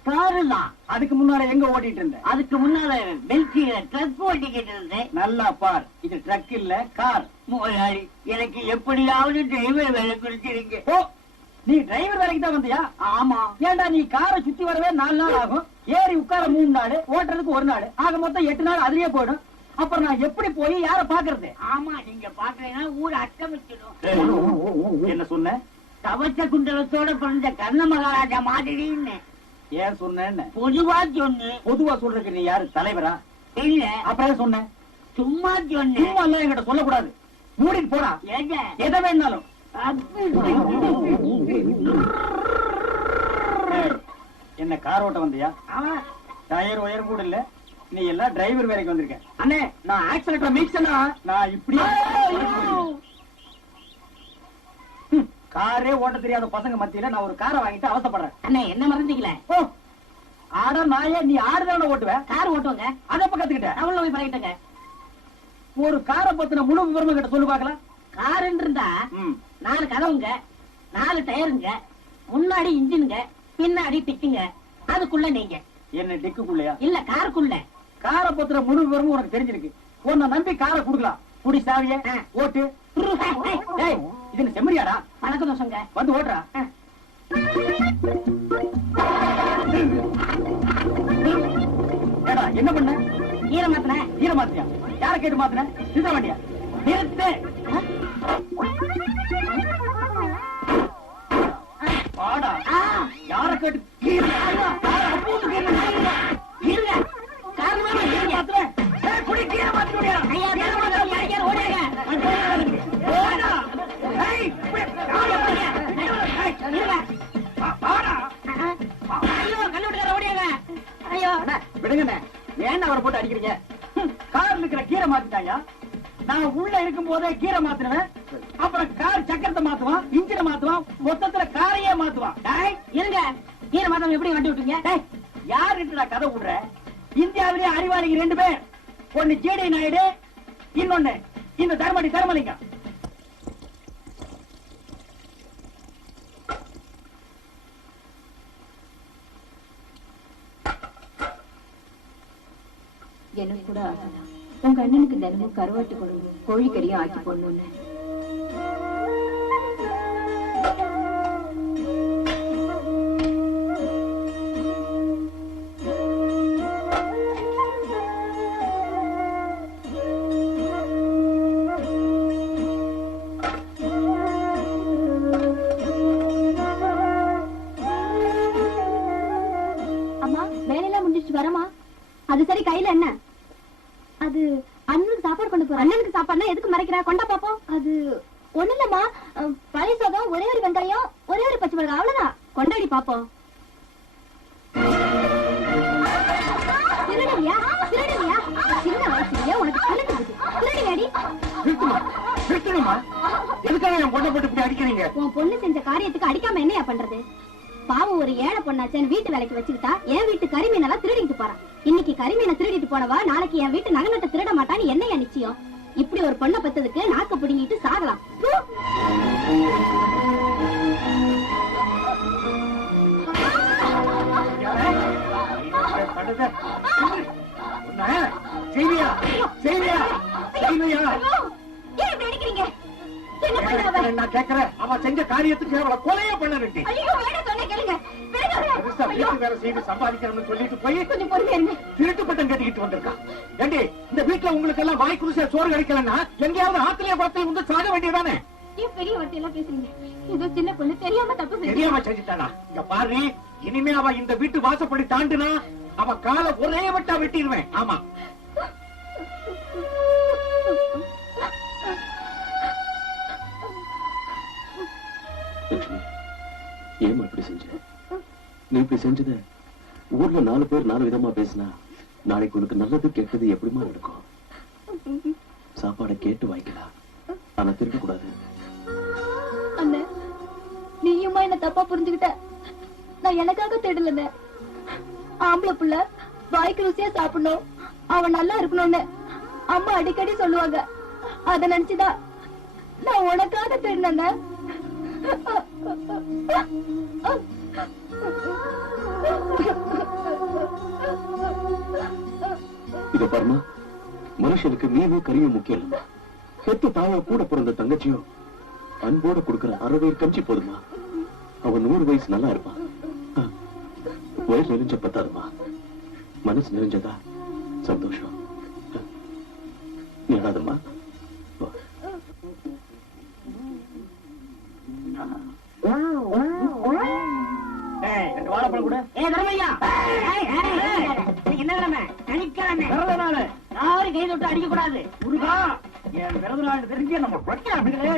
காருதான். அதுக்கு முன்னால எங்க ஓட்டிட்டு இருந்தேன்? அதுக்கு முன்னால பெல்ஜியில ட்ரக் ஓட்டிக்கிட்டு இருந்தேன். நல்லா பார், இது ட்ரக் இல்ல கார். முதலாளி, எனக்கு எப்படியாவது டிரைவர் வேலை குறிச்சிருங்க. ஓ, நீ டிரைவர் வேலைக்கு தான் வந்தியா? ஆமா. ஏண்டா நீ காரை சுத்தி வரவே 4 நாள் ஆகும். ஏறி உட்கார 3 நாள், ஓட்டுறதுக்கு 1 நாள், ஆக மொத்தம் 8 நாள் அதுலயே போயிடும். அப்புறம் நான் எப்படி போய் யார பாக்குறது? ஆமா, நீங்க பாக்கலைன்னா ஊர் அட்டமிச்சிடும். என்ன சொன்ன? கவச்ச குண்டலத்தோட பிறந்த கர்ண மகாராஜா மாதிரின்னு. ஏன் சொன்ன? பொதுவா சொன்ன. பொதுவா சொல்றதுக்கு நீ யாரு, தலைவரா? இல்ல. அப்புறம் சொன்ன? சும்மா சொன்ன. சும்மா எல்லாம் என்கிட்ட சொல்லக்கூடாது. மூடிட்டு போடா. எதை வேணாலும். என்ன கார் ஓட்ட வந்தியா? டயர் ஒயர் கூட இல்ல, நீ எல்லாம் டிரைவர் வேலைக்கு வந்திருக்க. அண்ணே, நான் ஆக்சிலேட்டர் மீட்சனா நான் இப்படி காரே ஓட்ட தெரியாத பசங்க மத்தியில நான் ஒரு காரை வாங்கிட்டு அவசப்படுறேன். அண்ணே, என்ன மறந்தீங்களே? ஓ, ஆட நாயே, நீ ஆடுதான ஓட்டுவேன். கார் ஓட்டுவாங்க, அதை இப்ப கத்துக்கிட்டேன். அவங்கள போய் பழகிட்டங்க. ஒரு காரை பத்தின முழு விவரமா கிட்ட சொல்லு பாக்கலாம். காருன்னு இருந்தா 4 கதவுங்க, 4 டயருங்க, முன்னாடி இன்ஜினுங்க, பின்னாடி டிக்குங்க, அதுக்குள்ள நீங்க. என்ன டிக்குக்குள்ளயா? இல்ல, காருக்குள்ள. காரை பத்தின முழு விவரமும் உனக்கு தெரிஞ்சிருக்கு. உன்னை நம்பி காரை குடுக்கலாம். குடி சாவிய ஓட்டு. இது செம்மறியாடா? பழக்க தோசங்க. வந்து ஓட்டுறா. ஏடா, என்ன பண்ண? ஈர மாத்தின. ஈர மாத்தியா? யார கேட்டு மாத்தின? நிறுத்த வேண்டியா? நிறுத்து. பாடா. யார கேட்டு? விடுங்க, ஏன் அவரை போட்டு அடிக்கிறீங்க? கார்ல இருக்கிற கீரை மாத்திட்டாங்க. நான் உள்ள இருக்கும் போதே கீரை மாத்தினவன், அப்புறம் கார் சக்கரத்தை மாத்துவான், இன்ஜினை மாத்துவான், மொத்தத்துல காரையே மாத்துவான். இருங்க, கீரை மாத்தவன் எப்படி வண்டி விட்டீங்க? யாருன்றா கதை விடுற? இந்தியாவிலே அறிவாளிங்க 2 பேர். ஒன்னு ஜேடி நாயுடு, இன்னொன்னு இந்த தர்மலிங்கம். எனக்கு கூட ஆசைதான். உங்க அண்ணனுக்கு தினமும் கருவாட்டு குழம்பு கோழிக்கறியும் ஆக்கி போடணும்னு. அம்மா, வேலையெல்லாம் முடிஞ்சிச்சு வரமா? அது சரி, கையில என்ன? அது அண்ணனுக்கு சாப்பாடு கொண்டு போறேன். அண்ணனுக்கு சாப்பாடுனா எதுக்கு மறைக்கிறா? கொண்டா பாப்போம். அது ஒண்ணு இல்லம்மா, பழைய சாதம், ஒரே ஒரு வெங்காயம், ஒரே ஒரு பச்சை மிளகாய், அவ்வளவுதான். கொண்டாடி பாப்போம். திருடுவியா? திருடுவியா? சின்ன வயசுலயே உனக்கு திருடுது. திருடுவியாடி? நிறுத்தணுமா? எதுக்காக என் பொண்ணை போட்டு இப்படி அடிக்கிறீங்க? உன் பொண்ணு செஞ்ச காரியத்துக்கு அடிக்காம என்னையா பண்றது? பாவம், ஒரு ஏழை பொண்ணாச்சேன்னு வீட்டு வேலைக்கு வச்சுக்கிட்டா என் வீட்டு கரிமீன் எல்லாம் திருடிட்டு போறான். இன்னைக்கு கரிமீனை திருடிட்டு போனவா நாளைக்கு என் வீட்டு நகை திருட மாட்டான்னு என்னையா நிச்சயம்? இப்படி ஒரு பொண்ணை பத்ததுக்கு நாக்கு பிடிங்கிட்டு சாகலாம். ஏன் இப்படி அடிக்கிறீங்க? என்ன பண்ணாத? நான் கேட்கிறேன், அவன் செஞ்ச காரியத்துக்கு அவளை கொலையா பண்ண வேண்டி ஐயோ, வேணாம், சொன்னா கேளுங்க. வீட்டு வேலை செய்து சம்பாதிக்கிறேன்னு சொல்லிட்டு போய் கொஞ்சம் பொறுமையா இருங்க. திருட்டு பட்டம் கட்டிக்கிட்டு வந்திருக்கான். ஏண்டி, இந்த வீட்டுல உங்களுக்கு எல்லாம் வாய் குடிசை சோறு கிடைக்கலன்னா எங்கேயாவது ஆத்திலே படத்தில் வந்து சாக வேண்டியதானே? ஏன் பெரிய வார்த்தை எல்லாம் பேசுறீங்க? ஏதோ சின்ன பொண்ணு தெரியாம தப்பு செஞ்சு. தெரியாம செஞ்சுட்டானா? இங்க பாரு, இனிமே அவ இந்த வீட்டு வாசப்படி தாண்டுனா அவ காலை ஒரே வட்டா வெட்டிடுவேன். ஆமா, ஏமா இப்படி செஞ்ச? நீ இப்படி செஞ்சத ஊர்ல 4 பேர் 4 விதமா பேசினா நாளைக்கு உனக்கு நல்லது கெட்டது எப்படிமா நடக்கும்? சாப்பாடை கேட்டு வாங்கிக்கலாம், ஆனா திருட கூடாது. அண்ணே, நீயுமா என்ன தப்பா புரிஞ்சுக்கிட்ட? நான் எனக்காக தேடலண்ணே. ஆம்பளை புள்ள வாய்க்கு ருசியா சாப்பிடணும், அவன் நல்லா இருக்கணும்னு அம்மா அடிக்கடி சொல்லுவாங்க. அத நினைச்சுதான் நான் உனக்காக தேடினேன். இத பாருமா, மனுஷனுக்கு மீனும் கறியும் முக்கியம் இல்ல. பெத்த தாவ கூட பிறந்த தங்கச்சியும் அன்போட கொடுக்கிற 60 கஞ்சி போதுமா. அவன் 100 வயசு நல்லா இருப்பான். வயசு நெறிஞ்ச பத்தாதுமா, மனசு நெறிஞ்சதா சந்தோஷம். நீ அழாதம்மா. வாழைப்பழம் கூட. என்ன கிழமை? சனிக்கிழமை பிறந்த நாள். யாரும் கை தொட்டு அடிக்க கூடாது. முருகா, என் பிறந்த நாள் தெரிஞ்சு நம்ம படிக்கிறாங்களே.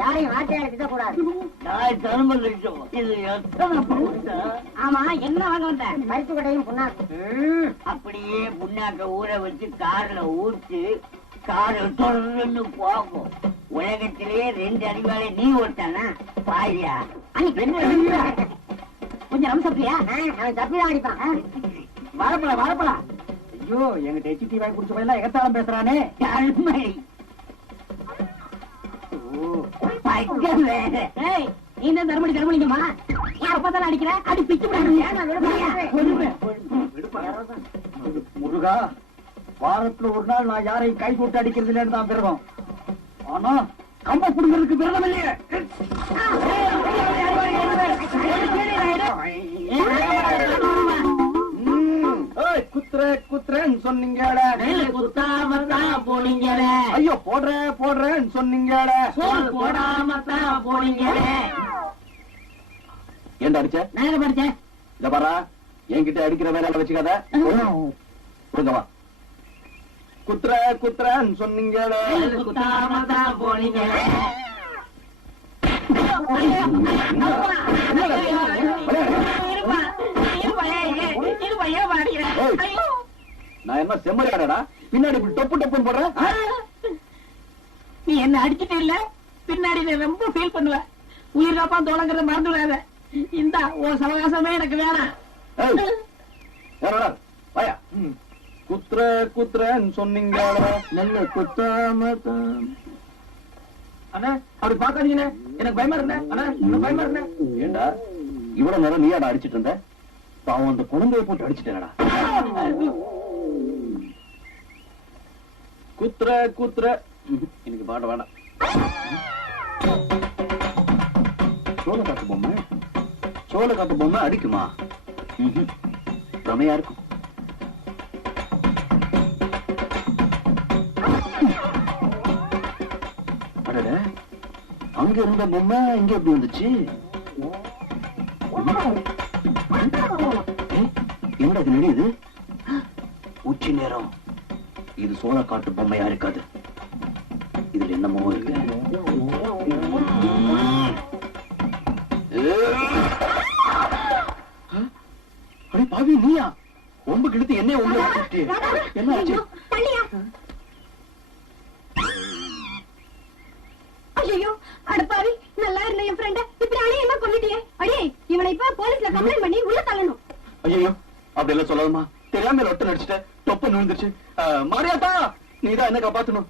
யாரையும் வார்த்தையால திட்டக்கூடாது. இது எத்தனை பவுசா? ஆமா, என்ன வாங்க வந்த? மருத்து கடையும் புண்ணாக்கு. அப்படியே புண்ணாக்க ஊற வச்சு கார்ல ஊற்றி காரை தொடர்ந்து போகும். உலகத்திலேயே 2 அறிவாளி நீ ஒருத்தானா? பாயா கொஞ்சம் ரம்சப்பியா? அவன் தப்பிதான் அடிப்பான். வாழைப்பழம். ஐயோ, எங்கிட்ட எச்டி வாங்கி குடிச்ச பையன் எகத்தாளம் பேசுறானே. நீ தான் தர்மலிங்கமா? யார பார்த்தாலும் அடிக்கிற? அடி பிச்சு முருகா, வாரத்துல ஒரு நாள் நான் யாரையும் கை போட்டு அடிக்கிறது இல்லைன்னு தான் விரதம். ஆனா கம்ப புடுங்கிறதுக்கு விரதம் இல்லையே. குத்துறேன்னு சொன்னீங்க, குத்தாமத்தான் போனீங்க. ஐயோ போடுறேன்னு சொன்னீங்க, போடாமத்தான் போனீங்க. ஏன்டா அடிச்ச? நான் படிச்சேன். இத பாரா, என்கிட்ட அடிக்கிற வேலை வச்சுக்காத. புரிஞ்சவா? குத்துறேன்னு சொன்னீங்க, குத்தாமத்தான் போனீங்க. நான் என்ன செம்மறியாடா பின்னாடி டொப்பு டொப்புன்னு போடுறேன்? நீ என்ன அடிச்சுட்டு இல்ல, பின்னாடி நீ ரொம்ப ஃபீல் பண்ணுவ. உயிர் காப்பான் தோழங்கிறத மறந்துடாத. இந்த உன் சவகாசமே எனக்கு வேணாம். ஏறடா வாயா குத்துறன்னு சொன்னீங்க நல்ல குத்தாம அண்ணா அப்படி பாக்காதீங்கண்ணே, எனக்கு பயமா இருந்தேன் அண்ணா, எனக்கு பயமா இருந்தேன். ஏண்டா இவ்வளவு நேரம் நீயாடா அடிச்சிட்டு இருந்த? பாவம் அந்த குழந்தைய போட்டு அடிச்சிட்டேனடா. குத்துற எனக்கு பாட வேண்டாம். சோள காட்டு பொம்மை அடிக்குமா? ரமையா இருக்கும். அங்க இருந்த பொம்மை இங்க எப்படி வந்துச்சு? என்னடா இது நெடியுது? உச்சி நேரம். இது சோள காட்டு பொம்மையா இருக்காது. இதுல என்னமோ இருக்கு. அடே பாவி, நீயா? ரொம்ப கிழித்து என்னைய உள்ள என்ன ஆச்சு? ஐயோ அடப்பாவி, நல்லா இருந்த என் ஃப்ரெண்ட இப்படி அழியமா கொல்லிட்டியே. அடே இவனை இப்ப போலீஸ்ல கம்ப்ளைண்ட் பண்ணி உள்ள தள்ளணும். ஐயோ அப்படி எல்லாம் சொல்லாதமா. தெரியாம ஒட்ட நடிச்சுட்ட. தொப்ப நுழுந்துருச்சு. மாரியாத்தா, நீதான் என்ன காப்பாத்தணும்.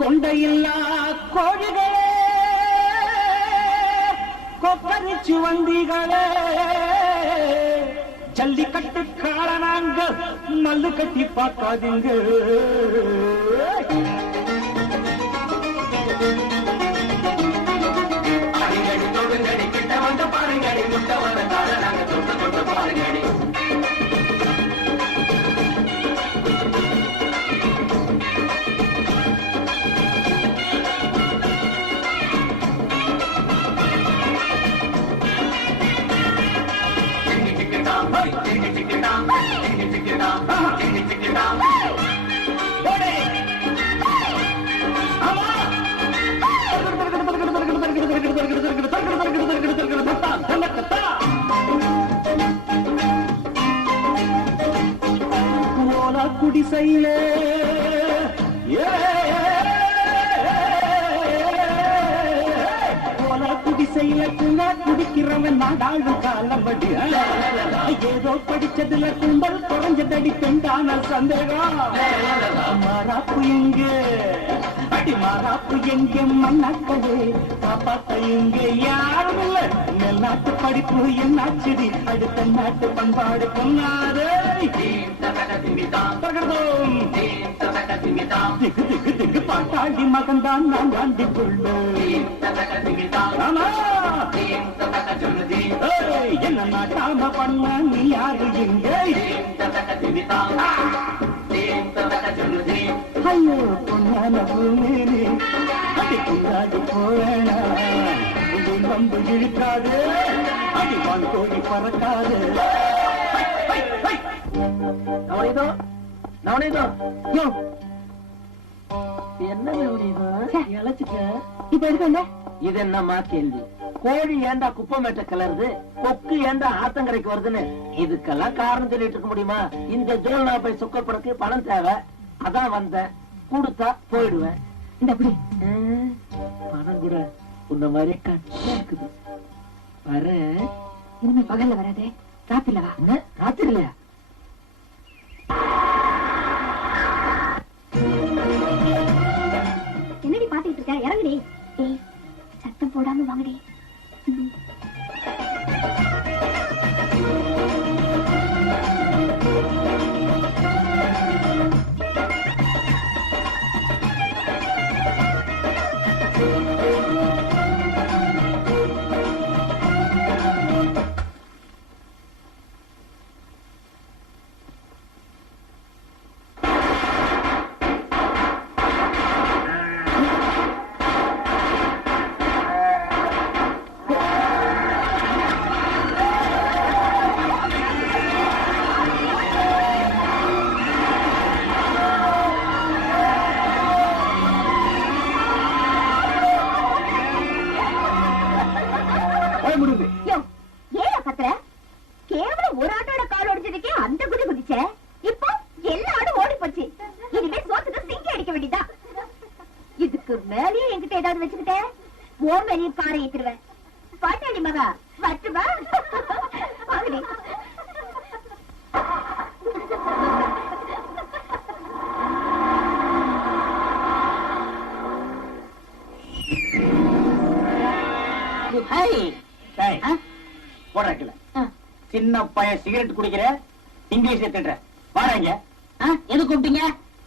கொண்டையில்லா கோழிகளே, கொப்பரிச்சு வண்டிகளே, ஜல்லிக்கட்டு காரணாங்க மல்லு கட்டி பார்க்காதீங்க. பாருங்கடி முட்டை வர நாங்க தொட்டு தொட்டு பாருங்கடி. குடிசையிலே குடிசையில கூட குடிக்கிறவன் நாடாளு காலம்படி. ஏதோ படிச்சதுல கும்பல் குறைஞ்சதடி பெண்டான சந்தேகம். மாறாப்பு எங்க அடி மாறாப்பு எங்கே மண்ணாக்கவே காப்பாத்த இங்கே யாரும் இல்ல மேல் நாட்டு படிப்பு என்னாச்சுடி அடுத்த நாட்டு பண்பாடு பொன்னாதே திக்கு திக்கு திக்கு பாட்டாடி மகன்தான் நான் காண்டி கொள்ள என்ன நாட்டாம பண்ண நீ யாரு இங்க ஐயோ பொன்னான பூமேனே அடி கொண்டாடி போவேணா வந்து இழுக்காது அடி வான் கோடி பறக்காது நவனீதோ நவனீதோ என்ன நவனீதோ இழைச்சிட்ட இப்ப எடுக்கல இது என்னமா கேள்வி கோழி ஏண்டா குப்பமேட்ட கிளறுது கொக்கு ஏண்டா ஆத்தங்கரைக்கு வருதுன்னு இதுக்கெல்லாம் காரணம் சொல்லிட்டு இருக்க முடியுமா இந்த ஜோல்னா போய் சொக்கப்படுறதுக்கு பணம் தேவை அதான் வந்தேன் கொடுத்தா போயிடுவேன் இந்த அப்படி பணம் கூட உன்ன மாதிரி கட்டா இருக்குது வர இனிமே பகல்ல வராதே ராத்திரில வா ராத்திரி இல்லையா என்னடி பாத்துட்டு இருக்க இறங்குடி ஏய் சத்தம் போடாம வாங்கடி சின்ன பையன் சிகரெட் குடிக்கிற இங்கிலீஷ் திட்டுற வாங்க எது கூப்பிட்டீங்க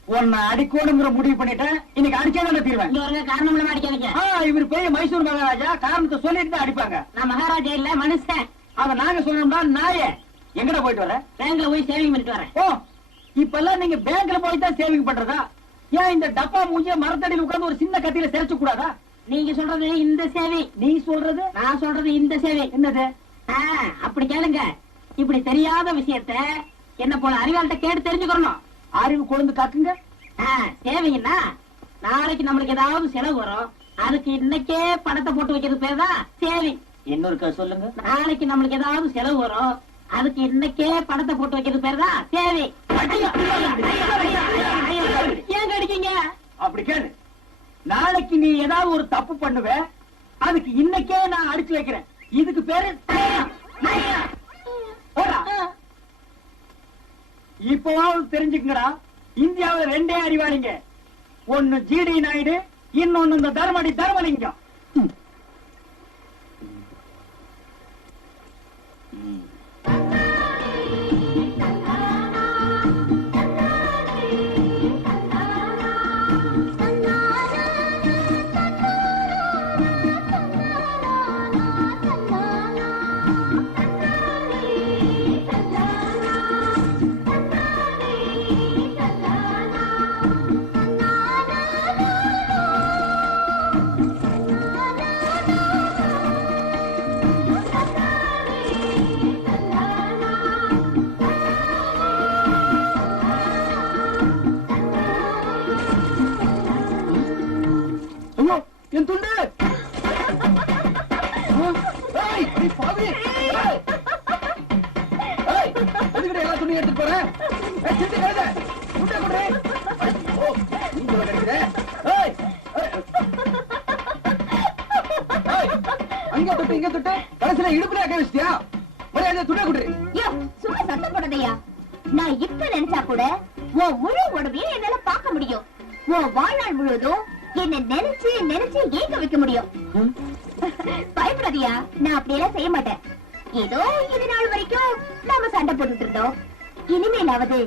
உன்னை அடிக்கணுங்கிற முடிவு பண்ணிட்டேன் இன்னைக்கு அடிக்காத தீர்வேன் காரணம் இல்லாம அடிக்காதீங்க இவர் பெரிய மைசூர் மகாராஜா காரணத்தை சொல்லிட்டு தான் அடிப்பாங்க நான் மகாராஜா இல்ல மனுஷன் அத நாங்க சொல்லணும்னா நாயே எங்கட போயிட்டு வர பேங்க்ல போய் சேவிங் பண்ணிட்டு வரேன் ஓ இப்ப எல்லாம் நீங்க பேங்க்ல போய் தான் சேவிங் பண்றதா ஏன் இந்த டப்பா மூஞ்சிய மரத்தடியில் உட்கார்ந்து ஒரு சின்ன கத்தியில சிரைச்சு கூடாதா நீங்க சொல்றது இந்த சேவை நீ சொல்றது நான் சொல்றது இந்த சேவை என்னது அப்படி கேளுங்க இப்படி தெரியாத விஷயத்த என்ன போல அறிவாள்கிட்ட கேட்டு தெரிஞ்சுக்கணும் அறிவு கொழுந்து காக்குங்க சேவைன்னா நாளைக்கு நம்மளுக்கு ஏதாவது செலவு வரும் அதுக்கு இன்னைக்கே பணத்தை போட்டு வைக்கிறது பேர் தான் சேவை இன்னொரு சொல்லுங்க நாளைக்கு நம்மளுக்கு ஏதாவது செலவு வரும் அதுக்கு இன்னைக்கே பணத்தை போட்டு வைக்கிறது பேர் தான் சேவை ஏன் அடிக்கீங்க அப்படி கேளு நாளைக்கு நீ ஏதாவது ஒரு தப்பு பண்ணுவ அதுக்கு இன்னைக்கே நான் அடிச்சு வைக்கிறேன் இதுக்கு பேரு இப்பவாவது தெரிஞ்சுக்கங்கடா இந்தியாவில ரெண்டே அறிவாளிங்க ஒன்னு ஜிடி நாயுடு இன்னொன்னு இந்த தர்மடி தர்மலிங்கம் என் துண்டு எல்லா துணி எடுத்துட்டு போறேன் அங்க தொட்டு இங்க தொட்டு கடைசியில இடுப்புல கழிச்சியா துணை குடு சும்மா சத்தம் போடாதையா நான் இப்ப நினைச்சா கூட உன் முழு உடம்பையும் என்னால பார்க்க முடியும் உன் வாழ்நாள் முழுவதும் என்ன நினைச்சு நினைச்சு ஏங்க வைக்க முடியும். பயப்படாதியா, நான் அப்படியெல்லாம் செய்ய மாட்டேன். ஏதோ இது நாள் வரைக்கும் நாம சண்டை போட்டுட்டு இருந்தோம். இனிமேலாவது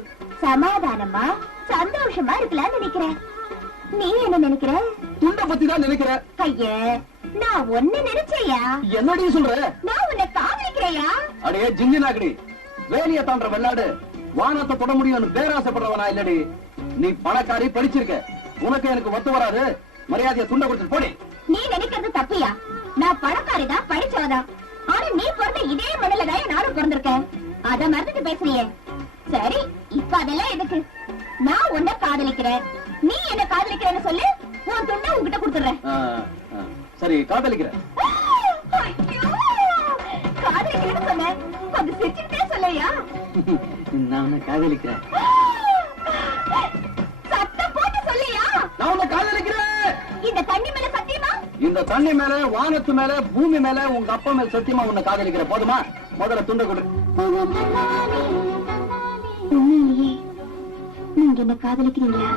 சமாதானமா சந்தோஷமா இருக்கலாம்னு நினைக்கிறேன். நீ என்ன நினைக்கிற? துண்டை பத்தி தான் நினைக்கிறேன். ஐய, நான் ஒன்னு நினைச்சேயா. என்னடி சொல்ற? நான் உன்னை காதலிக்கிறேயா. அடே ஜிஞ்சி நாக்கடி, வேலிய தாண்ட வெள்ளாடு வானத்தை தொட முடியும்னு பேராசைப்படுறவனா இல்லடி. நீ பணக்காரி, படிச்சிருக்க, உனக்கு எனக்கு ஒத்து வராது. மரியாதையை துண்டை கொடுத்து போடி. நீ நினைக்கிறது தப்பியா? நான் பணக்காரிதான், படிச்சவதான். ஆனா நீ பிறந்த இதே மண்ணில தான் நானும் பிறந்திருக்கேன். அத மறந்துட்டு பேசுறியே. சரி, இப்ப அதெல்லாம் எதுக்கு? நான் உன்னை காதலிக்கிறேன், நீ என்ன காதலிக்கிறேன்னு சொல்லு. உன் துண்டை உன்கிட்ட கொடுத்துறேன். சரி, காதலிக்கிறேன். ஐயோ, காதலிக்கிறேன்னு சொன்னேன், கொஞ்சம் சிரிச்சுட்டே சொல்லையா? நான் உன்னை காதலிக்கிறேன். சத்தம் போட்டு சொல்லையா? நான் உன்னை காதலிக்கிறேன். இந்த தண்ணி மேல சத்தியமா? இந்த தண்ணி மேல, வானத்து மேல, பூமி மேல, உங்க அப்பா மேல சத்தியமா உன்னை காதலிக்கிறேன். போதுமா? முதல்ல துண்டை கொடு. உண்மையிலேயே நீங்க என்ன காதலிக்கிறீங்களா?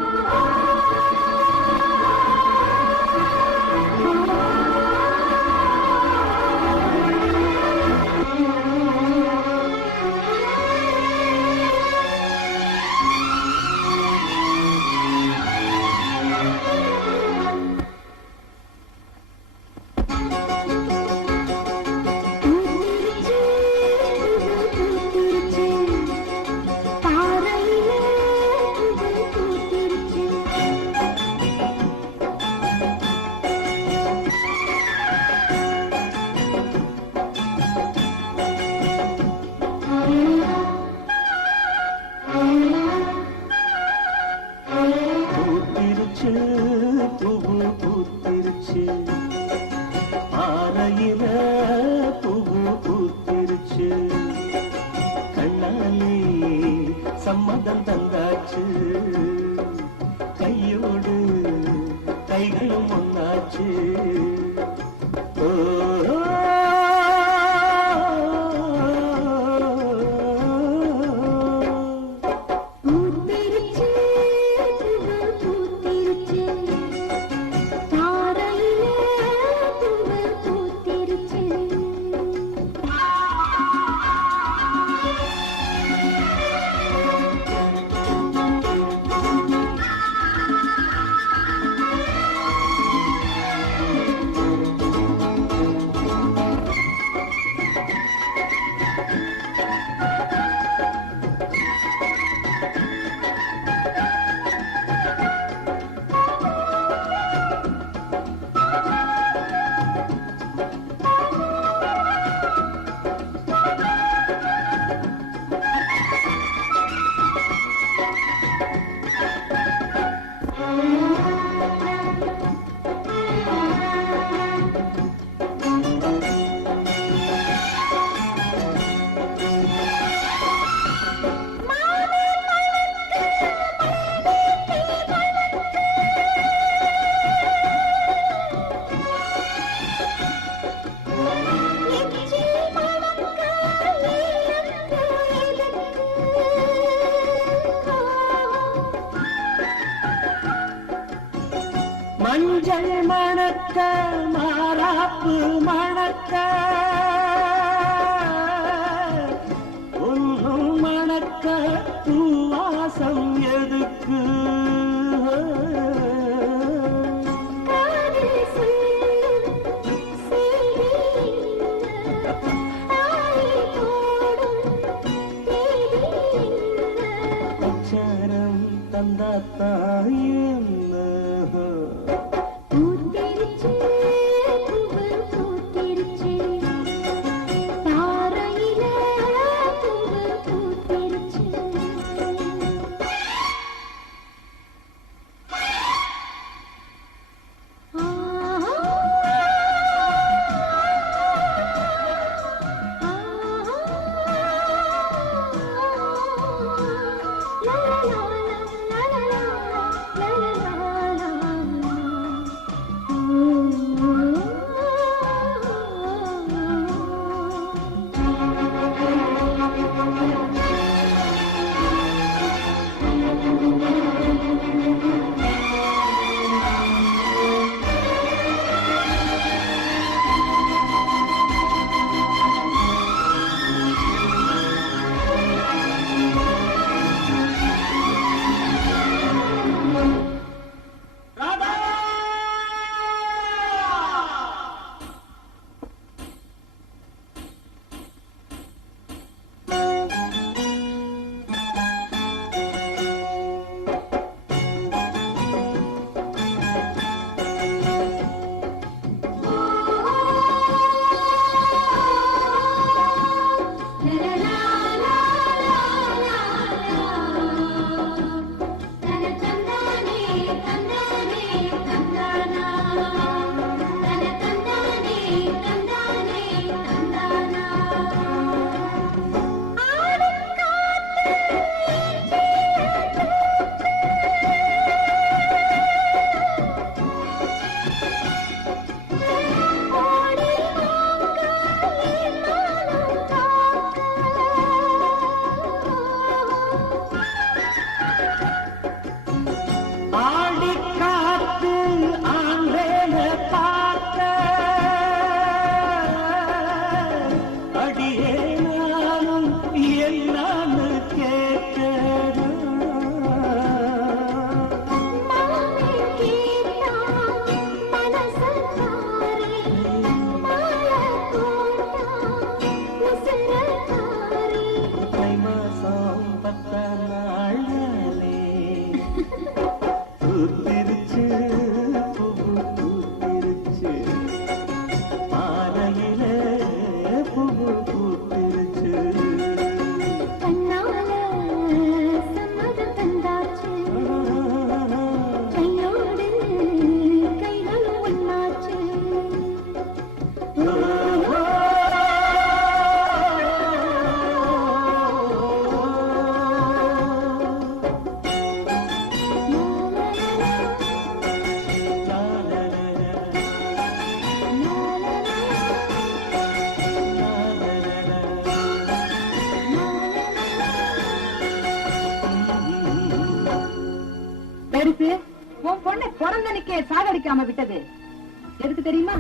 சம்மதம் தந்தாச்சு, கையோடு கைகளும் ஒன்னாச்சு. மஞ்சள் மணக்க, மாறாப்பு மணக்க, ஒன்னும் மணக்க, பூவாசம் எதுக்கு? அச்சாரம் தந்தாத்தாயும் பிறந்தனுக்கே சாகடிக்காம விட்டது எதுக்கு தெரியுமா?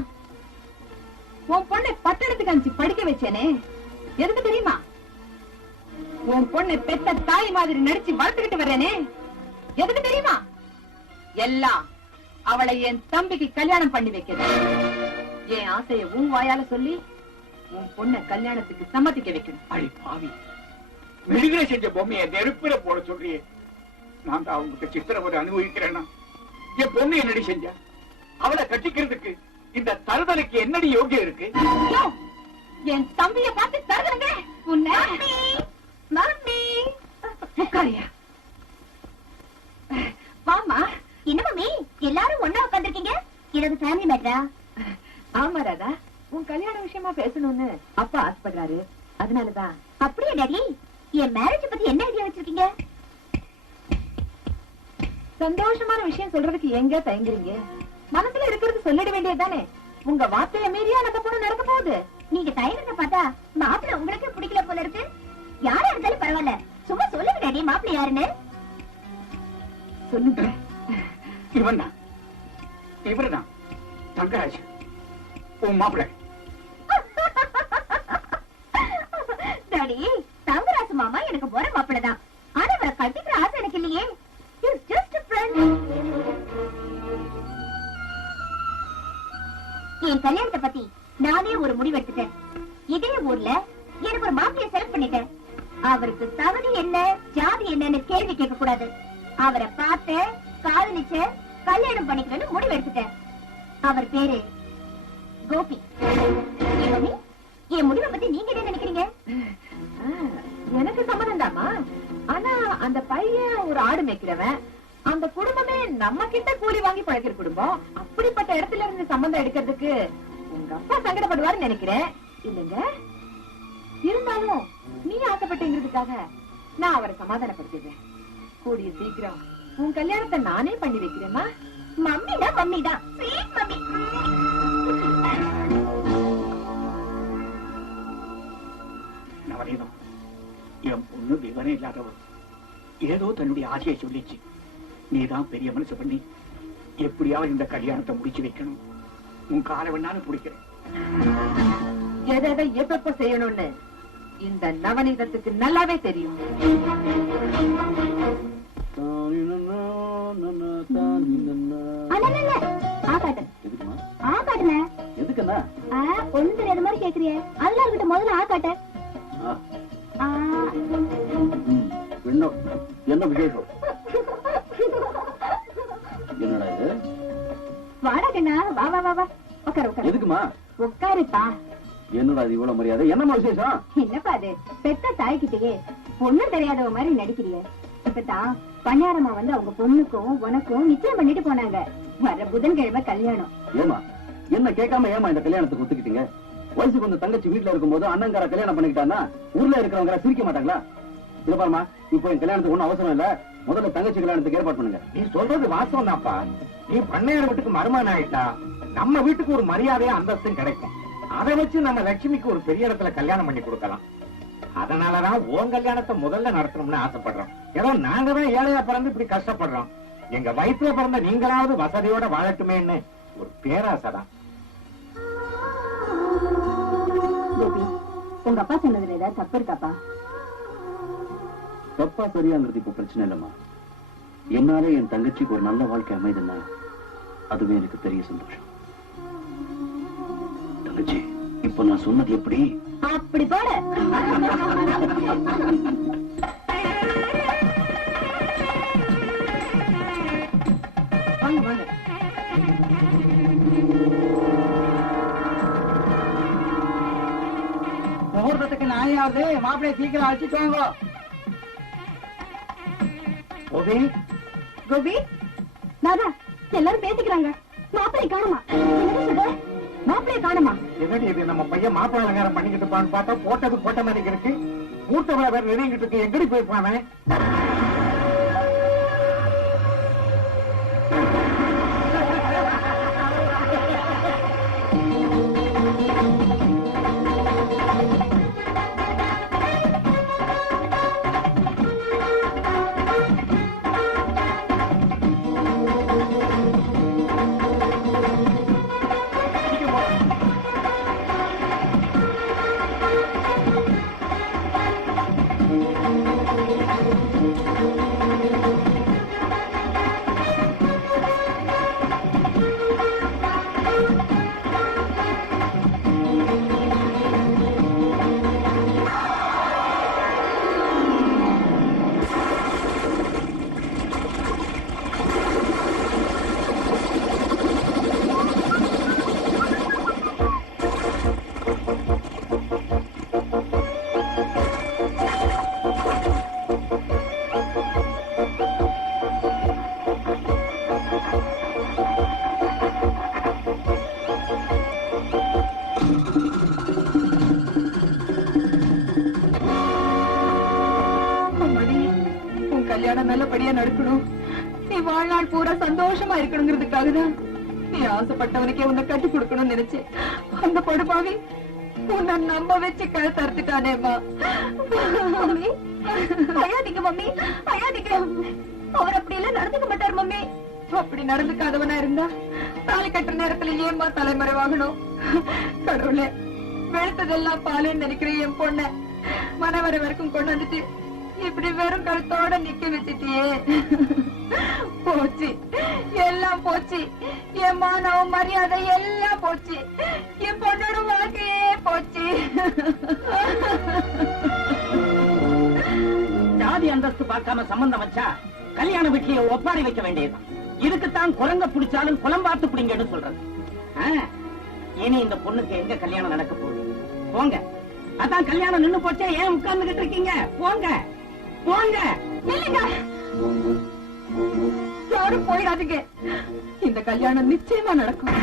உன் பொண்ணை பட்டணத்துக்கு அனுப்பிச்சு படிக்க வச்சேனே எதுக்கு தெரியுமா? உன் பொண்ணை பெத்த தாய் மாதிரி நடிச்சு வளர்த்துக்கிட்டு வர்றேனே எதுக்கு தெரியுமா? எல்லாம் அவளை என் தம்பிக்கு கல்யாணம் பண்ணி வைக்கிறது. என் ஆசைய உன் வாயால சொல்லி உன் பொண்ணை கல்யாணத்துக்கு சம்மதிக்க வைக்கணும். அடி பாவி, விடுதலை செஞ்ச பொம்மையை நெருப்புல போட சொல்றியே. நான் தான் அவங்களுக்கு சித்திரவதை அனுபவிக்கிறேன்னா என் பொண்ணு என்னடி செஞ்ச? அவளை கட்டிக்கிறதுக்கு இந்த தருதலைக்கு என்னடி யோகியம் இருக்கு? யோ, என் தம்பிய பார்த்து தருதுங்க உன்னை. மம்மி உட்காரியா? வாமா. என்ன மம்மி எல்லாரும் ஒண்ணா உட்கார்ந்திருக்கீங்க? இது ஃபேமிலி மேட்டரா? ஆமா ராதா, உன் கல்யாண விஷயமா பேசணும்னு அப்பா ஆசைப்படுறாரு, அதனாலதான். அப்படியே டாடி, என் மேரேஜ் பத்தி என்ன ஐடியா வச்சிருக்கீங்க? சந்தோஷமான விஷயம் சொல்றதுக்கு எங்க தயங்குறீங்க? மனசுல இருக்கிறது சொல்லிட வேண்டியதுதானே. உங்க வார்த்தைய மீறியா நம்ம பொண்ணு நடக்க போகுது. நீங்க தயங்குறத பார்த்தா மாப்பிள்ள உங்களுக்கு பிடிக்கல போல இருக்கு. யாரா இருந்தாலும் பரவாயில்ல, சும்மா சொல்லுங்க டாடி மாப்பிள்ள யாருன்னு. சொல்லுங்க. இவன் தான், இவருதான் தங்கராஜ், உன் மாப்பிள்ள. டாடி, தங்கராஜ் மாமா எனக்கு போற மாப்பிள்ள தான். ஆனா அவரை கட்டிக்கிற ஆசை எனக்கு இல்லையே. He's just a friend. என் கல்யாணத்தை பத்தி நானே ஒரு முடிவு எடுத்துட்டேன். இதே ஊர்ல எனக்கு ஒரு மாப்பிளைய செலக்ட் பண்ணிட்டேன். அவருக்கு தகுதி என்ன, ஜாதி என்னன்னு கேள்வி கேட்க கூடாது. அவரை பார்த்து காதலிச்ச கல்யாணம் பண்ணிக்கணும்னு முடிவு எடுத்துட்டேன். அவர் பேரு கோபி. ஏன் மம்மி, என் முடிவை பத்தி நீங்க என்ன நினைக்கிறீங்க? எனக்கு சம்மதம் தாமா. ஆனா அந்த பையன் ஒரு ஆடு மேய்க்கிறவன். அந்த குடும்பமே நம்ம கிட்ட கூலி வாங்கி பழகிற குடும்பம். அப்படிப்பட்ட இடத்துல இருந்து சம்பந்தம் எடுக்கிறதுக்கு உங்க அப்பா சங்கடப்படுவாருன்னு நினைக்கிறேன். இல்லங்க, இருந்தாலும் நீ ஆசைப்பட்டேங்கிறதுக்காக நான் அவரை சமாதானப்படுத்திடுறேன். கூடிய சீக்கிரம் உன் கல்யாணத்தை நானே பண்ணி வைக்கிறேம்மா. மம்மினா மம்மி தான், ஸ்வீட் மம்மி. நவரீனம், என் பொண்ணு விவரம் இல்லாதவள். ஏதோ தன்னுடைய ஆசையை சொல்லிச்சு. நீதான் பெரிய மனசு பண்ணி எப்படியாவது இந்த கல்யாணத்தை முடிச்சு வைக்கணும். உன் காலை வேணாலும் பிடிக்கிறேன். எதை எப்ப செய்யணும்னு இந்த நவநீதத்துக்கு நல்லாவே தெரியும். எதுக்குன்னா ஒன்று எது மாதிரி கேக்குறிய? அதெல்லாம் இருக்கட்டும், முதல்ல ஆக்காட்ட. என்ன விசேஷம்? என்னடா இது? வாடா கண்ணா, வா வா வா வா, உட்காரு உட்காரு. எதுக்குமா? உட்காருப்பா. என்னடா இது இவ்வளவு மரியாதை? என்னமா விசேஷம்? என்னப்பா அது, பெத்த தாய்கிட்டயே பொண்ணும் தெரியாதவ மாதிரி நடிக்கிறிய. இப்பதான் பணியாரமா வந்து அவங்க பொண்ணுக்கும் உனக்கும் நிச்சயம் பண்ணிட்டு போனாங்க. வர புதன்கிழமை கல்யாணம். ஏமா என்ன கேட்காம ஏமா இந்த கல்யாணத்துக்கு ஒத்துக்கிட்டீங்க? வயசுக்கு வந்து தங்கச்சி வீட்டுல இருக்கும்போது அண்ணங்கார கல்யாணம் பண்ணிக்கிட்டான்னா ஊர்ல இருக்கிறவங்க சிரிக்க மாட்டாங்களா? இல்ல பாருமா, இப்போ என் கல்யாணத்துக்கு ஒண்ணும் அவசரம் இல்ல. முதல்ல தங்கச்சி கல்யாணத்துக்கு ஏற்பாடு பண்ணுங்க. நீ சொல்றது வாசம் தான்ப்பா. நீ பண்ணையார் வீட்டுக்கு மருமகன் ஆயிட்டா நம்ம வீட்டுக்கு ஒரு மரியாதையா அந்தஸ்தும் கிடைக்கும். அதை வச்சு நம்ம லட்சுமிக்கு ஒரு பெரிய இடத்துல கல்யாணம் பண்ணி கொடுக்கலாம். அதனாலதான் உன் கல்யாணத்தை முதல்ல நடத்தணும்னு ஆசைப்படுறோம். ஏதோ நாங்க தான் ஏழையா பிறந்து இப்படி கஷ்டப்படுறோம். எங்க வயிற்றுல பிறந்த நீங்களாவது வசதியோட வாழட்டுமேன்னு ஒரு பேராசைதான். கோபி, உங்க அப்பா சொன்னதுல ஏதாவது தப்பு இருக்காப்பா? தப்பா சரியாங்கிறது இப்ப பிரச்சனை இல்லம்மா. என்னாலே என் தங்கச்சிக்கு ஒரு நல்ல வாழ்க்கை அமைதுன்னா அதுவே எனக்கு பெரிய சந்தோஷம். தங்கச்சி, இப்ப நான் சொன்னது எப்படி? அப்படி போட. வாங்க வாங்க. முகூர்த்தத்துக்கு நாயாவது மாப்பிள்ளைய சீக்கிரம் அழைச்சிட்டு வாங்க. கோபி, கோபி, தாதா, எல்லாரும் பேசிக்கிறாங்க. மாப்பிள்ளை காணுமா? மாப்பிள்ளை காணுமா? என்னடி இது, நம்ம பையன் மாப்பிள்ளை அலங்காரம் பண்ணிக்கிட்டு இருப்பான்னு பார்த்தா போட்டது போட்ட மாதிரி இருக்கு. மூத்தவளை வேற நெருங்கிட்டு இருக்கு. எங்கடி போயிருப்பானே? எல்லாம் நல்லபடியா நடக்கணும், நீ வாழ்நாள் பூரா சந்தோஷமா இருக்கணுங்கிறதுக்காக தான் நீ ஆசைப்பட்டவனுக்கே உன்னை கட்டி கொடுக்கணும்னு நினைச்சேன். அந்த படுபாவி உன்னை நம்ப வச்சு கழுத்து அறுத்துட்டானேம்மா. மம்மி அழாதீங்க மம்மி, அழாதீங்க. அவர் அப்படி எல்லாம் நடந்துக்க மாட்டார் மம்மி. அப்படி நடந்துக்காதவனா இருந்தா தாலி கட்டுற நேரத்துல ஏம்மா தலைமறைவாகணும்? கடவுளே, வெளுத்ததெல்லாம் பாலுன்னு நினைக்கிற என் பொண்ண மனவரை வரைக்கும் கொண்டு வந்துட்டு இப்படி வெறும் கருத்தோட நிக்க வச்சுட்டியே. போச்சு, எல்லாம் போச்சு. என் மானவன் மரியாதை எல்லாம் போச்சு. என் பொண்ணோட வாழ்க்கையே போச்சு. ஜாதி அந்தஸ்து பார்க்காம சம்பந்தம் வச்சா கல்யாண வீட்லயே ஒப்பாரி வைக்க வேண்டியதுதான். இதுக்குத்தான் குரங்க பிடிச்சாலும் குளம் பார்த்து பிடிங்கன்னு சொல்றது. இனி இந்த பொண்ணுக்கு எங்க கல்யாணம் நடக்க போகுது? போங்க, அதான் கல்யாணம் நின்னு போச்சே, ஏன் உட்கார்ந்துகிட்டு இருக்கீங்க? போங்க போங்க. இல்லைங்க, யாரும் போயிடாதீங்க. இந்த கல்யாணம் நிச்சயமா நடக்கும்.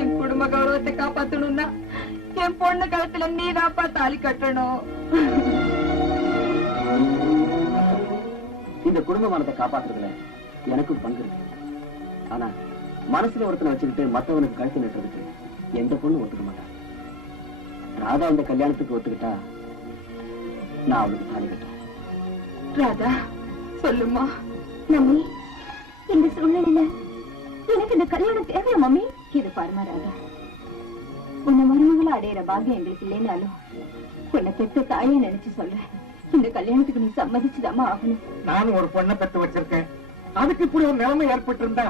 என் குடும்ப கௌரவத்தை காப்பாத்தணும்னா என் பொண்ணு கழுத்துல நீதாப்பா தாலி கட்டணும். இந்த குடும்பமானத்தை காப்பாத்துறதுல எனக்கும் பங்கு இருக்கு. ஆனா மனசுல ஒருத்தனை வச்சுக்கிட்டு மத்தவனுக்கு கழுத்து நட்டுறதுக்கு எந்த பொண்ணு ஒத்துக்க மாட்டான். ராதா இந்த கல்யாணத்துக்கு ஒத்துக்கிட்டா நான் அவளுக்கு தாலி கட்டுறேன். ராதா, சொல்லுமா. மம்மி, இந்த சூழ்நிலையில எனக்கு இந்த கல்யாணம் தேவையா மம்மி? இது பாருமா ராதா, உன்னை மருமகளை அடையிற பாக்கியம் எங்களுக்கு இல்லைனாலும் உன்னை பெத்த தாயை நினைச்சு சொல்றேன், இந்த கல்யாணத்துக்கு நீ சம்மதிச்சுதாமா ஆகணும். நானும் ஒரு பொண்ணை பெற்று வச்சிருக்கேன். அதுக்கு இப்படி ஒரு நிலைமை ஏற்பட்டு இருந்தா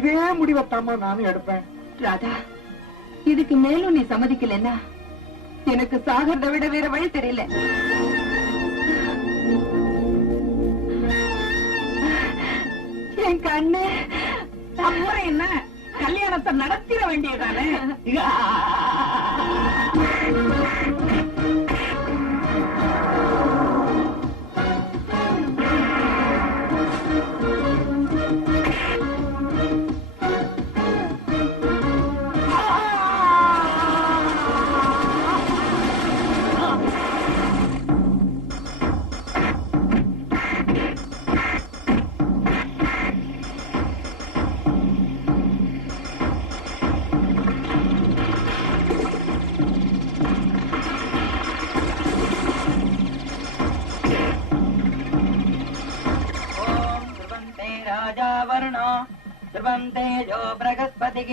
இதே முடிவத்தாமா நானும் எடுப்பேன். ராதா, இதுக்கு மேலும் நீ சம்மதிக்கலன்னா எனக்கு சாகிறத விட வேற வழி தெரியல. என் கண்ணு. அப்புறம் என்ன, கல்யாணத்தை நடத்திட வேண்டியதானே? ध्रुवन्तेजो बृहस्पतिः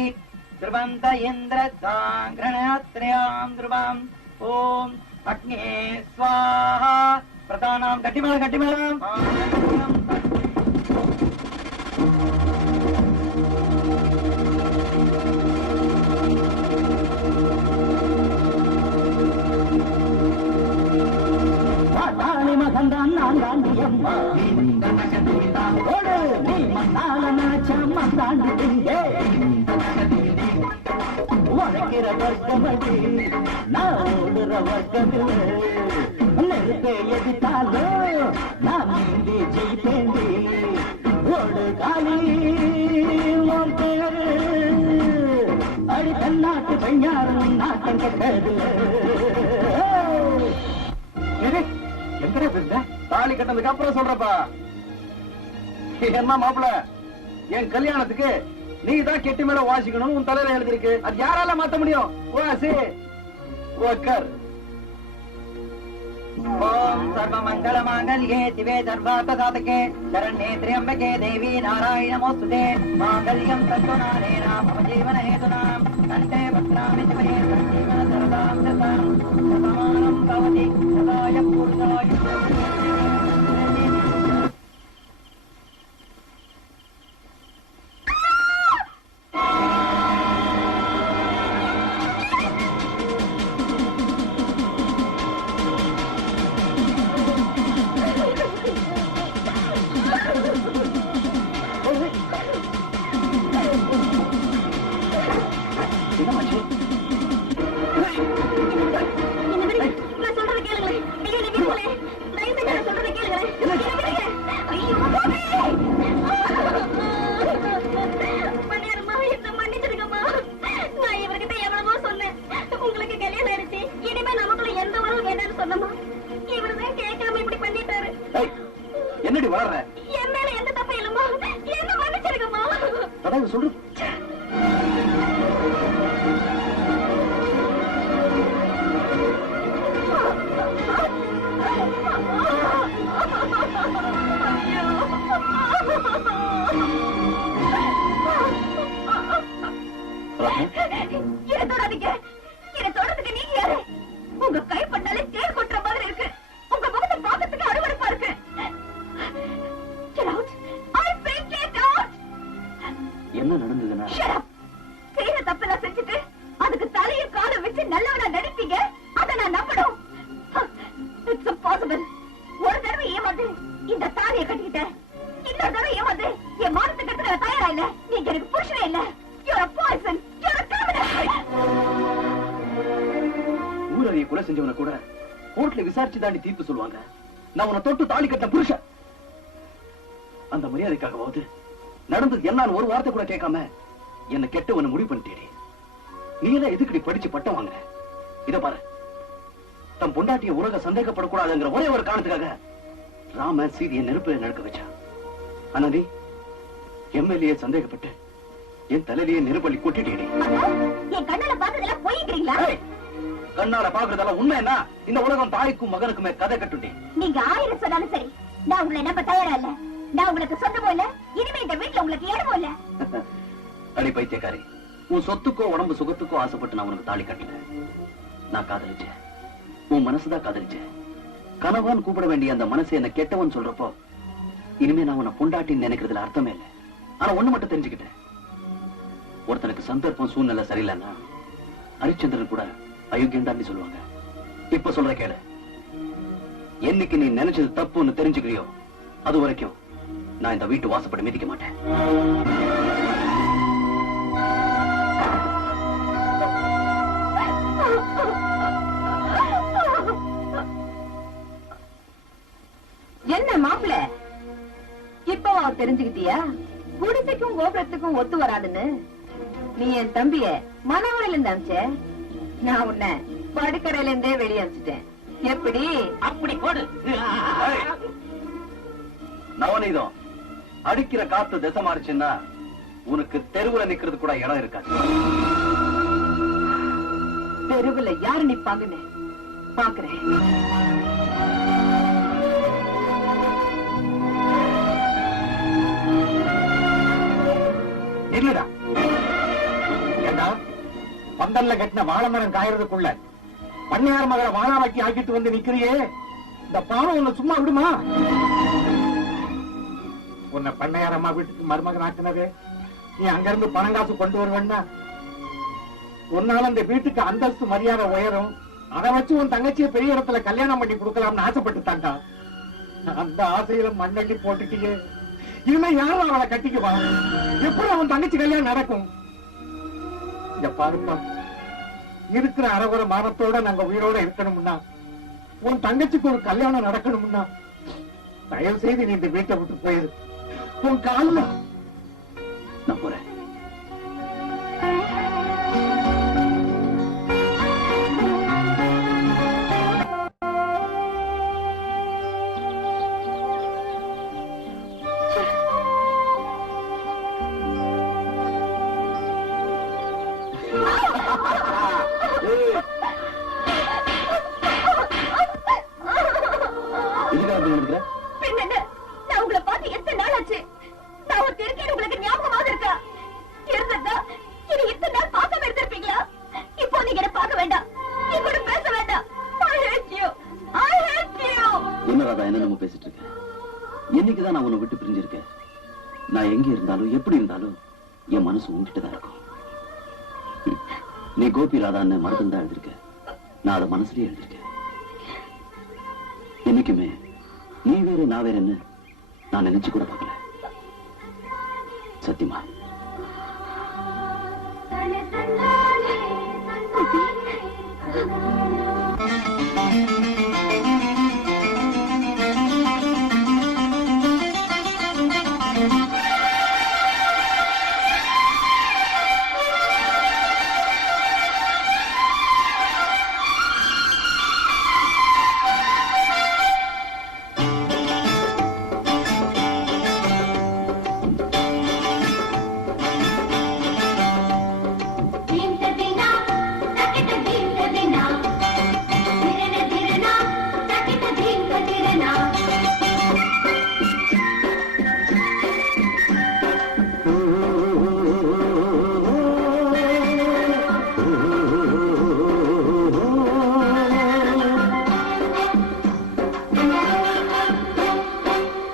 ध्रुवन्त इन्द्रस्ताङ्ग्रणात्र्याम् ध्रुवम् ॐ अग्ने स्वाहा प्रधानाम् गट्टिमेळम् மகந்தான் நான் தாண்டியம்மா நீ மண்ணால நினைச்சம்மா தாண்டிங்க உழைக்கிற வர்க்கமடி நான் ஓடுற வர்க்கமில்ல நெருப்பே எதிர்த்தாலும் நான் நீந்தி ஜெயிப்பேண்டி ஓடு காலி உன் பேரு அடி தன்னாட்டு பெண்ணாரும் நாட்டம் கெட்டது. தாலி கட்டதுக்கு அப்புறம் சொல்றப்பா. என்ன மாப்பிள, என் கல்யாணத்துக்கு நீ தான் கெட்டி மேல வாசிக்கணும் உன் தலையில எழுதிருக்கு. அது யாரால மாத்த முடியும்? வாசி உக்கார். ஓம் சர்வ மங்கள மாங்கல்யே திவே சர்வார்த்த சாதகே சரண்யே திரியம்பகே தேவி நாராயண நமோஸ்துதே மாங்கல்யம் தத்துநானேன மம ஜீவன ஹேதுனாம் கண்டே பத்ராமி சிவே சஞ்சீவன சரதாம் ததாம் சமானம் பவதி சதாய பூர்ணாய நான் சொல்றதை கேளுங்களேன். ஐயோ, நீ விடுங்களேன். தயவு செஞ்சு நான் சொல்றதை கேளுங்களேன். என்னை விடுங்க. ஐயோ, மணியம்மா, என்னை மன்னிச்சிடுங்கம்மா. நான் இவர்கிட்ட எவ்வளவோ சொன்னேன். உங்களுக்கு கல்யாணம் ஆயிடுச்சு, இனிமே நமக்குள்ள எந்த உறவும் வேண்டாம்னு சொன்னமா, இவருதான் கேட்காம இப்படி பண்ணிட்டாரு. என்னடி வளர்ற? என் மேல எந்த தப்பு இல்லம்மா, என்ன மன்னிச்சிடுங்கம்மா. அதான் சொல்றது. என்னை தொடாதீங்க. என்னை தொடறதுக்கு நீங்க யாரு? உங்க கைப்பட்டாலே தேர் கொட்டுற மாதிரி இருக்கு. உங்க முகத்தை பார்க்கறதுக்கு அருவருப்பா இருக்கு. Get out. I say get out. என்ன நடந்ததுன்னா Shut up. செய்யற தப்பெல்லாம் செஞ்சுட்டு அதுக்கு தலையை காலை வச்சு நல்லவனா நடிப்பீங்க. அதை நான் நம்பணும். It's impossible. ஒரு தடவை ஏமாந்து இந்த தாலியை கட்டிக்கிட்டேன். இன்னொரு தடவை ஏமாந்து என் மானத்தை கட்டுற தயாரா இல்ல. நீங்க எனக்கு புருஷனே இல்ல. You're a poison. You're a criminal. ஊரறிய கொலை செஞ்சவன கூட கோர்ட்ல விசாரிச்சு தாண்டி தீர்ப்பு சொல்லுவாங்க. நான் உன்னை தொட்டு தாலி கட்ட புருஷன். அந்த மரியாதைக்காகவாவது நடந்தது என்னன்னு ஒரு வார்த்தை கூட கேட்காம என்ன கெட்டவன முடிவு பண்ணிட்டேடி. நீ எல்லாம் எதுக்கடி படிச்சு பட்டம் வாங்குற? இத பாரு, தம் பொண்டாட்டிய உலக சந்தேகப்படக்கூடாதுங்கிற ஒரே ஒரு காரணத்துக்காக ராம சீதையை நெருப்புல நடக்க வச்சான். ஆனா நீ எம்எல்ஏ சந்தேகப்பட்டு என் தலையிலேயே நெருப்பள்ளி கொட்டிட்டேடி. என் கண்ணால பார்த்ததெல்லாம் போயிக்கிறீங்களா? கண்ணால பாக்குறதெல்லாம் உண்மை என்ன? இந்த உலகம் தாய்க்கும் மகனுக்குமே கதை கட்டுட்டே. நீங்க 1000 சொன்னாலும் சரி, நான் உங்களை நம்ப தயாரா இல்ல. நான் உங்களுக்கு சொந்தமும் இல்ல, இனிமே இந்த வீட்டுல உங்களுக்கு இடமும் இல்ல. அடி பைத்தியக்காரி, உன் சொத்துக்கோ உடம்பு சுகத்துக்கோ ஆசைப்பட்டு நான் உனக்கு தாலி கட்டினேன். நான் காதலிச்சேன், உன் மனசுதான் காதலிச்சேன். கனவான் கூப்பிட வேண்டிய அந்த மனசை என்ன கெட்டவன் சொல்றப்போ இனிமே நான் உன்னை பொண்டாட்டின்னு நினைக்கிறதுல அர்த்தமே இல்லை. ஆனா ஒண்ணு மட்டும் தெரிஞ்சுக்கிட்டேன், ஒருத்தனுக்கு சந்தர்ப்பம் சூழ்நிலை சரியில்லைன்னா ஹரிச்சந்திரன் கூட அயோக்கியன்தான் சொல்லுவாங்க. இப்ப சொல்ற கேளு, என்னைக்கு நீ நினைச்சது தப்புன்னு தெரிஞ்சுக்கிறியோ அது வரைக்கும் நான் இந்த வீட்டு வாசப்படி மிதிக்க மாட்டேன். என்ன மாப்பிள, இப்ப தெரிஞ்சுக்கிட்டியா குடிசைக்கும் கோபுரத்துக்கும் ஒத்து வராதுன்னு? நீ என் தம்பிய மனவரையில இருந்து அனுப்பிச்ச, நான் உன்னை படுக்கரையில இருந்தே வெளியே அனுப்பிச்சிட்டேன். எப்படி? அப்படி போடு. நவநீதம், அடிக்கிற காத்து திசை மாறிச்சுன்னா உனக்கு தெருவுல நிக்கிறது கூட இடம் இருக்காது. தெருவுல யாரு நிப்பாங்கன்னு பாக்குறேன். இல்லடா, ஏண்டா பந்தல்ல கட்டின வாழைமரம் காயறதுக்குள்ள பண்ணையார் மகளை வாழாவாக்கி ஆக்கிட்டு வந்து நிக்கிறியே, இந்த பாவம் உன்னை சும்மா விடுமா? உன்னை பண்ணையார் அம்மா வீட்டுக்கு மருமகன் ஆக்குனது நீ அங்கிருந்து பணம் காசு கொண்டு வருவேன்னா உன்னால அந்த வீட்டுக்கு அந்தஸ்து மரியாதை உயரும். அதை வச்சு உன் தங்கச்சியை பெரிய இடத்துல கல்யாணம் பண்ணி கொடுக்கலாம்னு ஆசைப்பட்டுட்டாண்டா. அந்த ஆசையில மண்ணள்ளி போட்டுட்டியே, இனிமே யாரும் அவளை கட்டிக்குவா? எப்படி அவன் தங்கச்சி கல்யாணம் நடக்கும்? இங்க பாருப்பா, இருக்கிற அறகுற மானத்தோட நாங்க உயிரோட இருக்கணும்னா, உன் தங்கச்சிக்கு ஒரு கல்யாணம் நடக்கணும்னா தயவு செய்து நீ இந்த வீட்டை விட்டு போயிரு. உன் கால்ல நான் போறேன். எழுதியிருக்க. நான் எங்க இருந்தாலும் எப்படி இருந்தாலும் என் மனசு உங்ககிட்ட தான் இருக்கும். நீ கோபி ராதான்னு மறந்து தான் எழுதியிருக்க. நான் அதை மனசுலயே எழுதியிருக்கேன். என்னைக்குமே நீ வேற நான் வேறன்னு நான் நினைச்சு கூட பார்க்கல. சத்தியமா.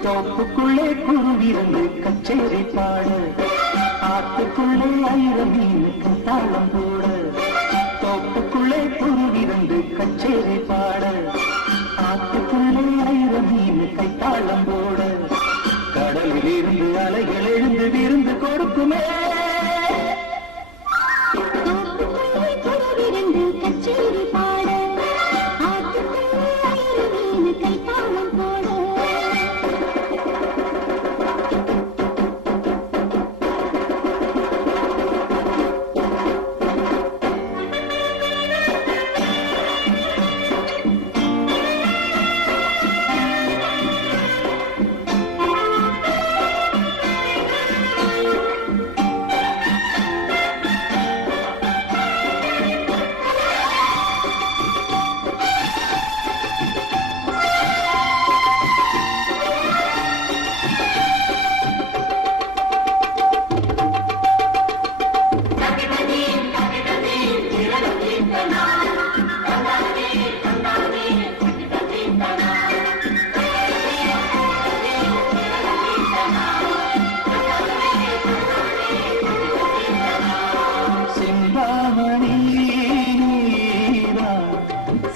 தோப்புக்குள்ளே குருவிருந்து கச்சேரி பாட, ஆத்துக்குள்ளே ஆயிரம் மீனுக்கு தாளம் போட. தோப்புக்குள்ளே குருவிருந்து கச்சேரி பாட, ஆத்துக்குள்ளே ஆயிரம் மீனுக்கு தாளம் போட. கடலில் இருந்து அலைகள் எழுந்து விருந்து கொடுக்குமே. கச்சேரி பாட, ஆத்துக்குள்ளே ஆயிரம் மீனுக்கு தாளம் போட.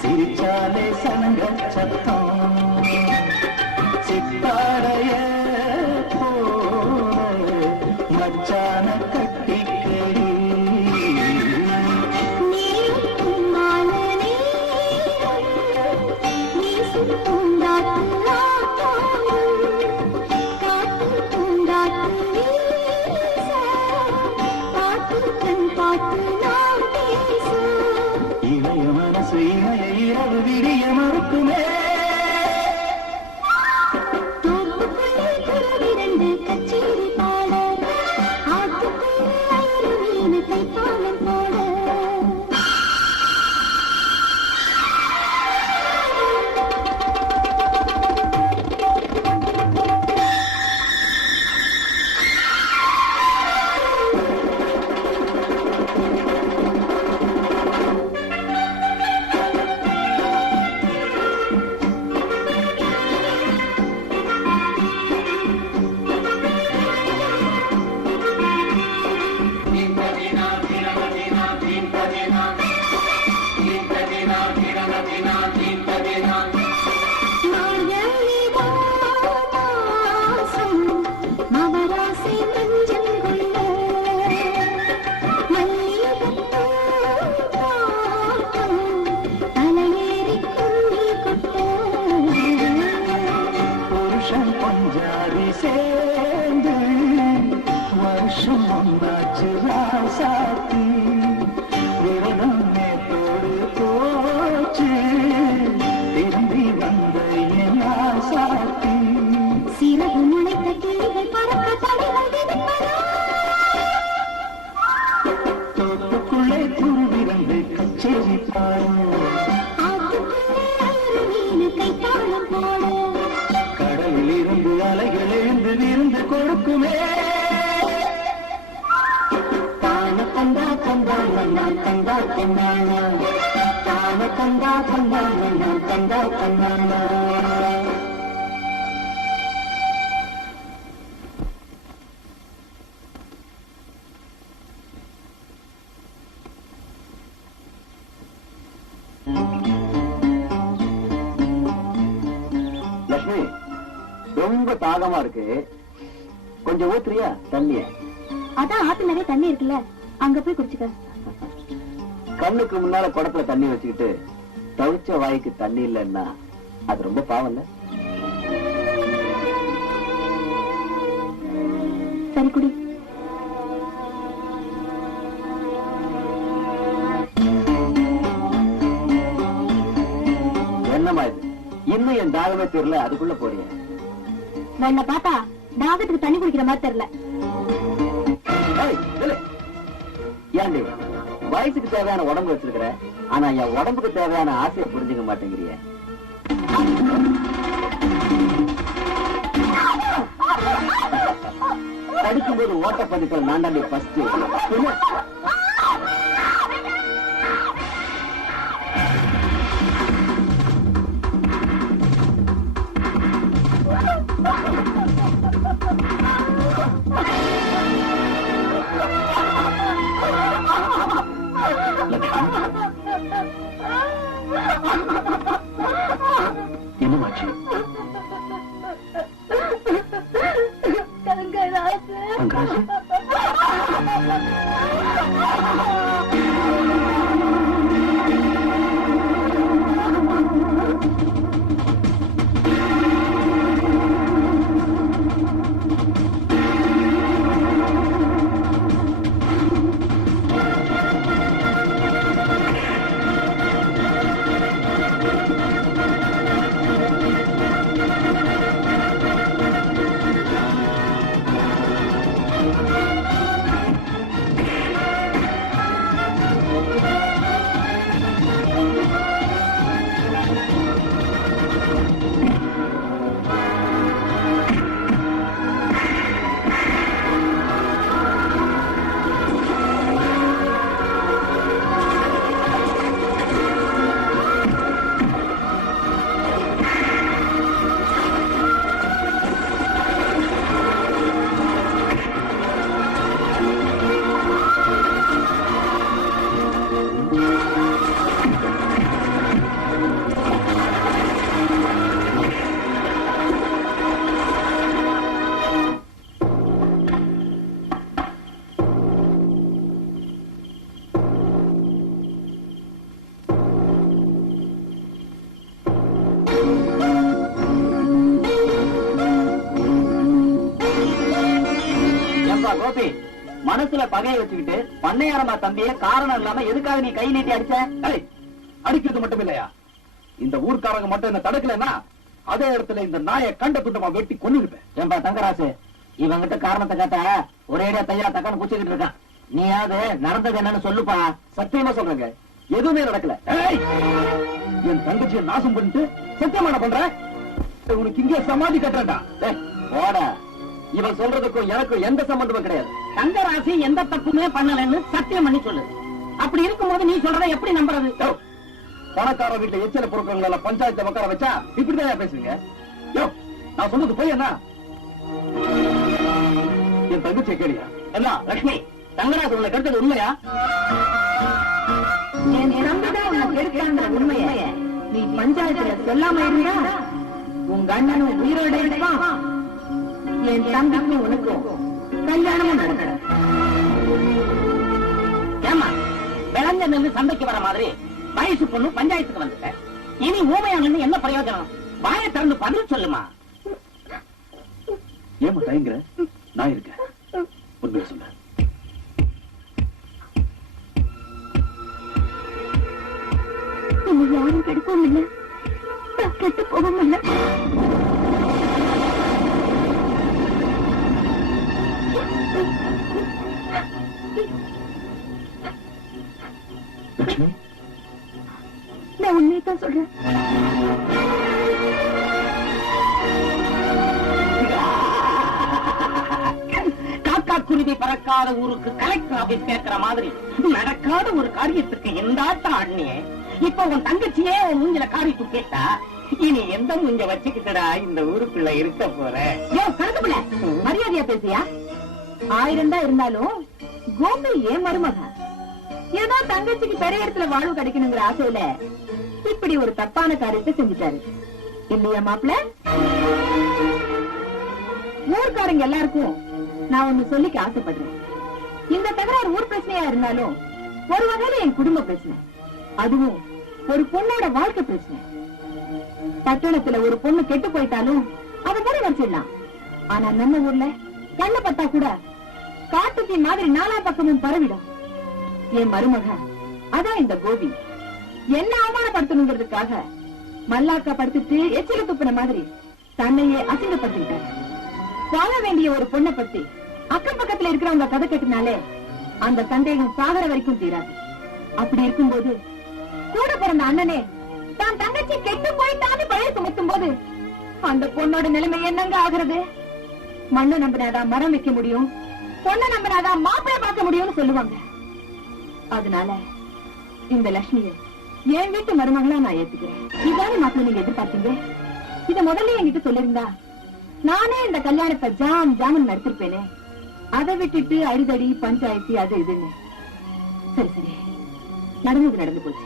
சிரிச்சாலே சனங்க சத்தம், சித்தாடைய போல மச்சான கட்டிக்கடி. இளைய மனசு இளைய இரவு விடிய மறுக்குமே. கச்சேரி பாட, ஆத்துக்குள்ளே ஆயிரம் மீனுக்கு தாளம் போட. புருஷன் பஞ்சாதி சேர்ந்து வருஷம் ஒன்னாச்சு ராசாத்தி. விரதம் நேத்தோடு போச்சு, திரும்பி வந்த என் ஆசாத்தி. சிறகு முளைத்த கிளிகள் பறக்க தடைகள் விதிப்பதா? தோப்புக்குள்ளே குருவிருந்து கச்சேரி பாடு, ஆத்துக்குள்ளே ஆயிரம் மீனுக்கு தாளம் போட. கடலில் இருந்து அலைகள் எழுந்து விருந்து கொடுக்குமே. தான கந்தா கந்தா நான் கந்தா கண்ணானா, தான கந்தா கந்தா நான் கந்தா கண்ணானா. ரொம்ப தாகமா இருக்கு, கொஞ்சம் ஊத்துறியா தண்ணிய? அதான் ஆத்து நிறைய தண்ணி இருக்குல்ல, அங்க போய் குடிச்சுக்க. கண்ணுக்கு முன்னால குடத்துல தண்ணி வச்சுக்கிட்டு தவிச்ச வாய்க்கு தண்ணி இல்லைன்னா அது ரொம்ப பாவம் இல்ல? சரி குடி. என்னமா இது, இன்னும் என் தாகமே தெரியல, அதுக்குள்ள போறீங்க? வெண்ண பார்த்தா தாகத்துக்கு தண்ணி குடிக்கிற மாதிரி தெரியல. ஏன்டி வயசுக்கு தேவையான உடம்பு வச்சிருக்கிற, ஆனா என் உடம்புக்கு தேவையான ஆசையை புரிஞ்சுக்க மாட்டேங்கிறிய. படிக்கும்போது ஓட்ட பதிக்கல நான் தாண்டி ஃபர்ஸ்ட். என்னமாச்சு? தங்கராசு கோபி, மனசுல பகையை வச்சுக்கிட்டு பண்ணையாரமா தம்பிய காரணம் இல்லாம எதுக்காக நீ கை நீட்டி அடிச்ச? அடிக்கிறது மட்டும் இல்லையா, இந்த ஊர்க்காரங்க மட்டும் என்ன தடுக்கலன்னா அதே இடத்துல இந்த நாயை கண்ட துண்டமா வெட்டி கொன்னுருப்பேன். ஏன்பா தங்கராசு, இவங்கிட்ட காரணத்தை கேட்ட ஒரேடியா தையா தக்கான்னு குச்சிக்கிட்டு இருக்கான். நீயாவது நடந்தது என்னன்னு சொல்லுப்பா. சத்தியமா சொல்றேங்க, எதுவுமே நடக்கல. என் தங்கச்சியை நாசம் பண்ணிட்டு சத்தியமான பண்ற, உனக்கு இங்கே சமாதி கட்டுறா. போட, இவன் சொல்றதுக்கும் எனக்கும் எந்த சம்பந்தமும் கிடையாது. தங்கராசி எந்த தப்புமே பண்ணலன்னு சத்தியம் பண்ணி சொல்லு. அப்படி இருக்கும்போது நீ சொல்றத எப்படி நம்புறது? பணக்கார வீட்டுல எச்சல பொருட்கள் எல்லாம் பஞ்சாயத்தை உட்கார வச்சா இப்படிதான் பேசுறீங்க. நான் சொன்னது போய் என்ன, என் தங்கச்சியை கேளியா? என்ன லட்சுமி, தங்கராசு உங்களை கருத்தது உண்மையா? என் தம்பிதான் உனக்கு எடுத்தாங்க உண்மையை நீ பஞ்சாயத்துல சொல்லாம இருந்தா உங்க அண்ணனும் உயிரோட இருப்பான், என் தம்பிக்கும் உனக்கும் கல்யாணமும் நடக்கணும். ஏமா விளைஞ்ச நெல்லு சந்தைக்கு வர மாதிரி வயசு பொண்ணு பஞ்சாயத்துக்கு வந்துட்ட, இனி ஊமையா நின்னு என்ன பிரயோஜனம்? வாயை திறந்து பதில் சொல்லுமா. ஏமா தயங்குற? நான் இருக்கேன், உண்மையை சொல்ல. யாரும் கெடுக்கவும் இல்லை, கெட்டு போகவும் இல்லை. லட்சுமி, நான் உண்மையைத்தான் சொல்றேன். காக்கா குருவி பறக்காத ஊருக்கு கலெக்டர் ஆபீஸ் கேட்கிற மாதிரி நடக்காத ஒரு காரியத்துக்கு எந்த ஆட்டம் ஆடினியே. இப்ப உன் தங்கச்சியே உன் மூஞ்சில காரி துப்பிட்டா, இனி எந்த மூஞ்ச வச்சுக்கிட்டடா இந்த ஊருக்குள்ள இருக்க போற? கணக்குல மரியாதையா பேசியா? 1000 தான் இருந்தாலும் கோபி ஏன் மருமக, ஏதோ தங்கச்சிக்கு பெரிய இடத்துல வாழ்வு கிடைக்கணுங்கிற ஆசையில இப்படி ஒரு தப்பான காரியத்தை செஞ்சுட்டாரு இல்லையா மாப்பிள்ள? ஊர்க்காரங்க எல்லாருக்கும் நான் ஒண்ணு சொல்லிக்க ஆசைப்படுறேன். இந்த தகராறு ஊர் பிரச்சனையா இருந்தாலும் ஒரு வகையில என் குடும்ப பிரச்சனை, அதுவும் ஒரு பொண்ணோட வாழ்க்கை பிரச்சனை. பட்டணத்துல ஒரு பொண்ணு கெட்டு போயிட்டாலும் அதை கூட வச்சிடலாம். ஆனா நம்ம ஊர்ல கண்ண பட்டா கூட காட்டுத்தீ மாதிரி நாலா பக்கமும் பரவிடும். என் மருமக அதான் இந்த கோபி என்ன அவமானப்படுத்தணுங்கிறதுக்காக மல்லாக்கா படுத்துட்டு எச்சில துப்புன மாதிரி தன்னையே அசிங்கப்படுத்திட்டார். வாழ வேண்டிய ஒரு பொண்ணை பத்தி அக்கம் பக்கத்துல இருக்கிறவங்க கதை கட்டினாலே அந்த சந்தேகம் சாகர வரைக்கும் தீராது. அப்படி இருக்கும்போது கூட பிறந்த அண்ணனே தான் தங்கச்சி கெட்டு போயிட்டான்னு பழைய சுமத்தும் போது அந்த பொண்ணோட நிலைமை என்னங்க ஆகுறது? மண்ணை நம்பினாதான் மரம் வைக்க முடியும், பொண்ணை நம்பினாதான் மாப்பிள்ளை பார்க்க முடியும்னு சொல்லுவாங்க. அதனால இந்த லட்சுமிய என் வீட்டு மருமகளா நான் ஏத்துக்கிறேன். இதான மாப்பிள்ளை நீங்க எதிர்பார்த்தீங்க? இத முதல்ல என்கிட்ட சொல்லிருந்தா நானே இந்த கல்யாணத்தை ஜாமன் நடத்திருப்பேனே. அதை விட்டுட்டு அடிதடி பஞ்சாயத்து அது இதுன்னு. சரி சரி, நடந்து போச்சு.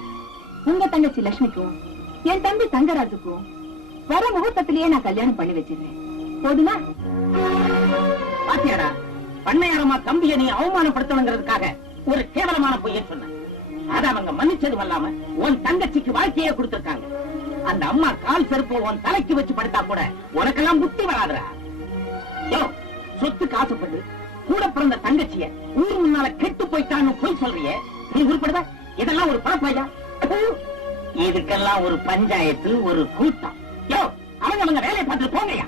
உங்க தங்கச்சி லட்சுமிக்கும் என் தம்பி தங்கராஜுக்கும் வர முகூர்த்தத்திலேயே நான் கல்யாணம் பண்ணி வச்சிருக்கேன். போதுமா? பாத்தியாடா, பண்ணையாரமா தம்பிய நீ அவமானப்படுத்தணுங்கிறதுக்காக ஒரு கேவலமான பொய்யை சொன்ன. அத அவங்க மன்னிச்சதும் இல்லாம உன் தங்கச்சிக்கு வாழ்க்கையே கொடுத்திருக்காங்க. அந்த அம்மா கால் செருப்ப உன் தலைக்கு வச்சு படுத்தா கூட உனக்கெல்லாம் புத்தி வராதுடா. யோ, சொத்துக்கு ஆசைப்பட்டு கூட பிறந்த தங்கச்சிய ஊர் முன்னால கெட்டு போயிட்டான்னு போய் சொல்றியே, நீ உருப்படுத? இதெல்லாம் ஒரு பழப்பையா? இதுக்கெல்லாம் ஒரு பஞ்சாயத்து, ஒரு கூட்டம். யோ, அவங்க வேலையை பார்த்து போங்கயா.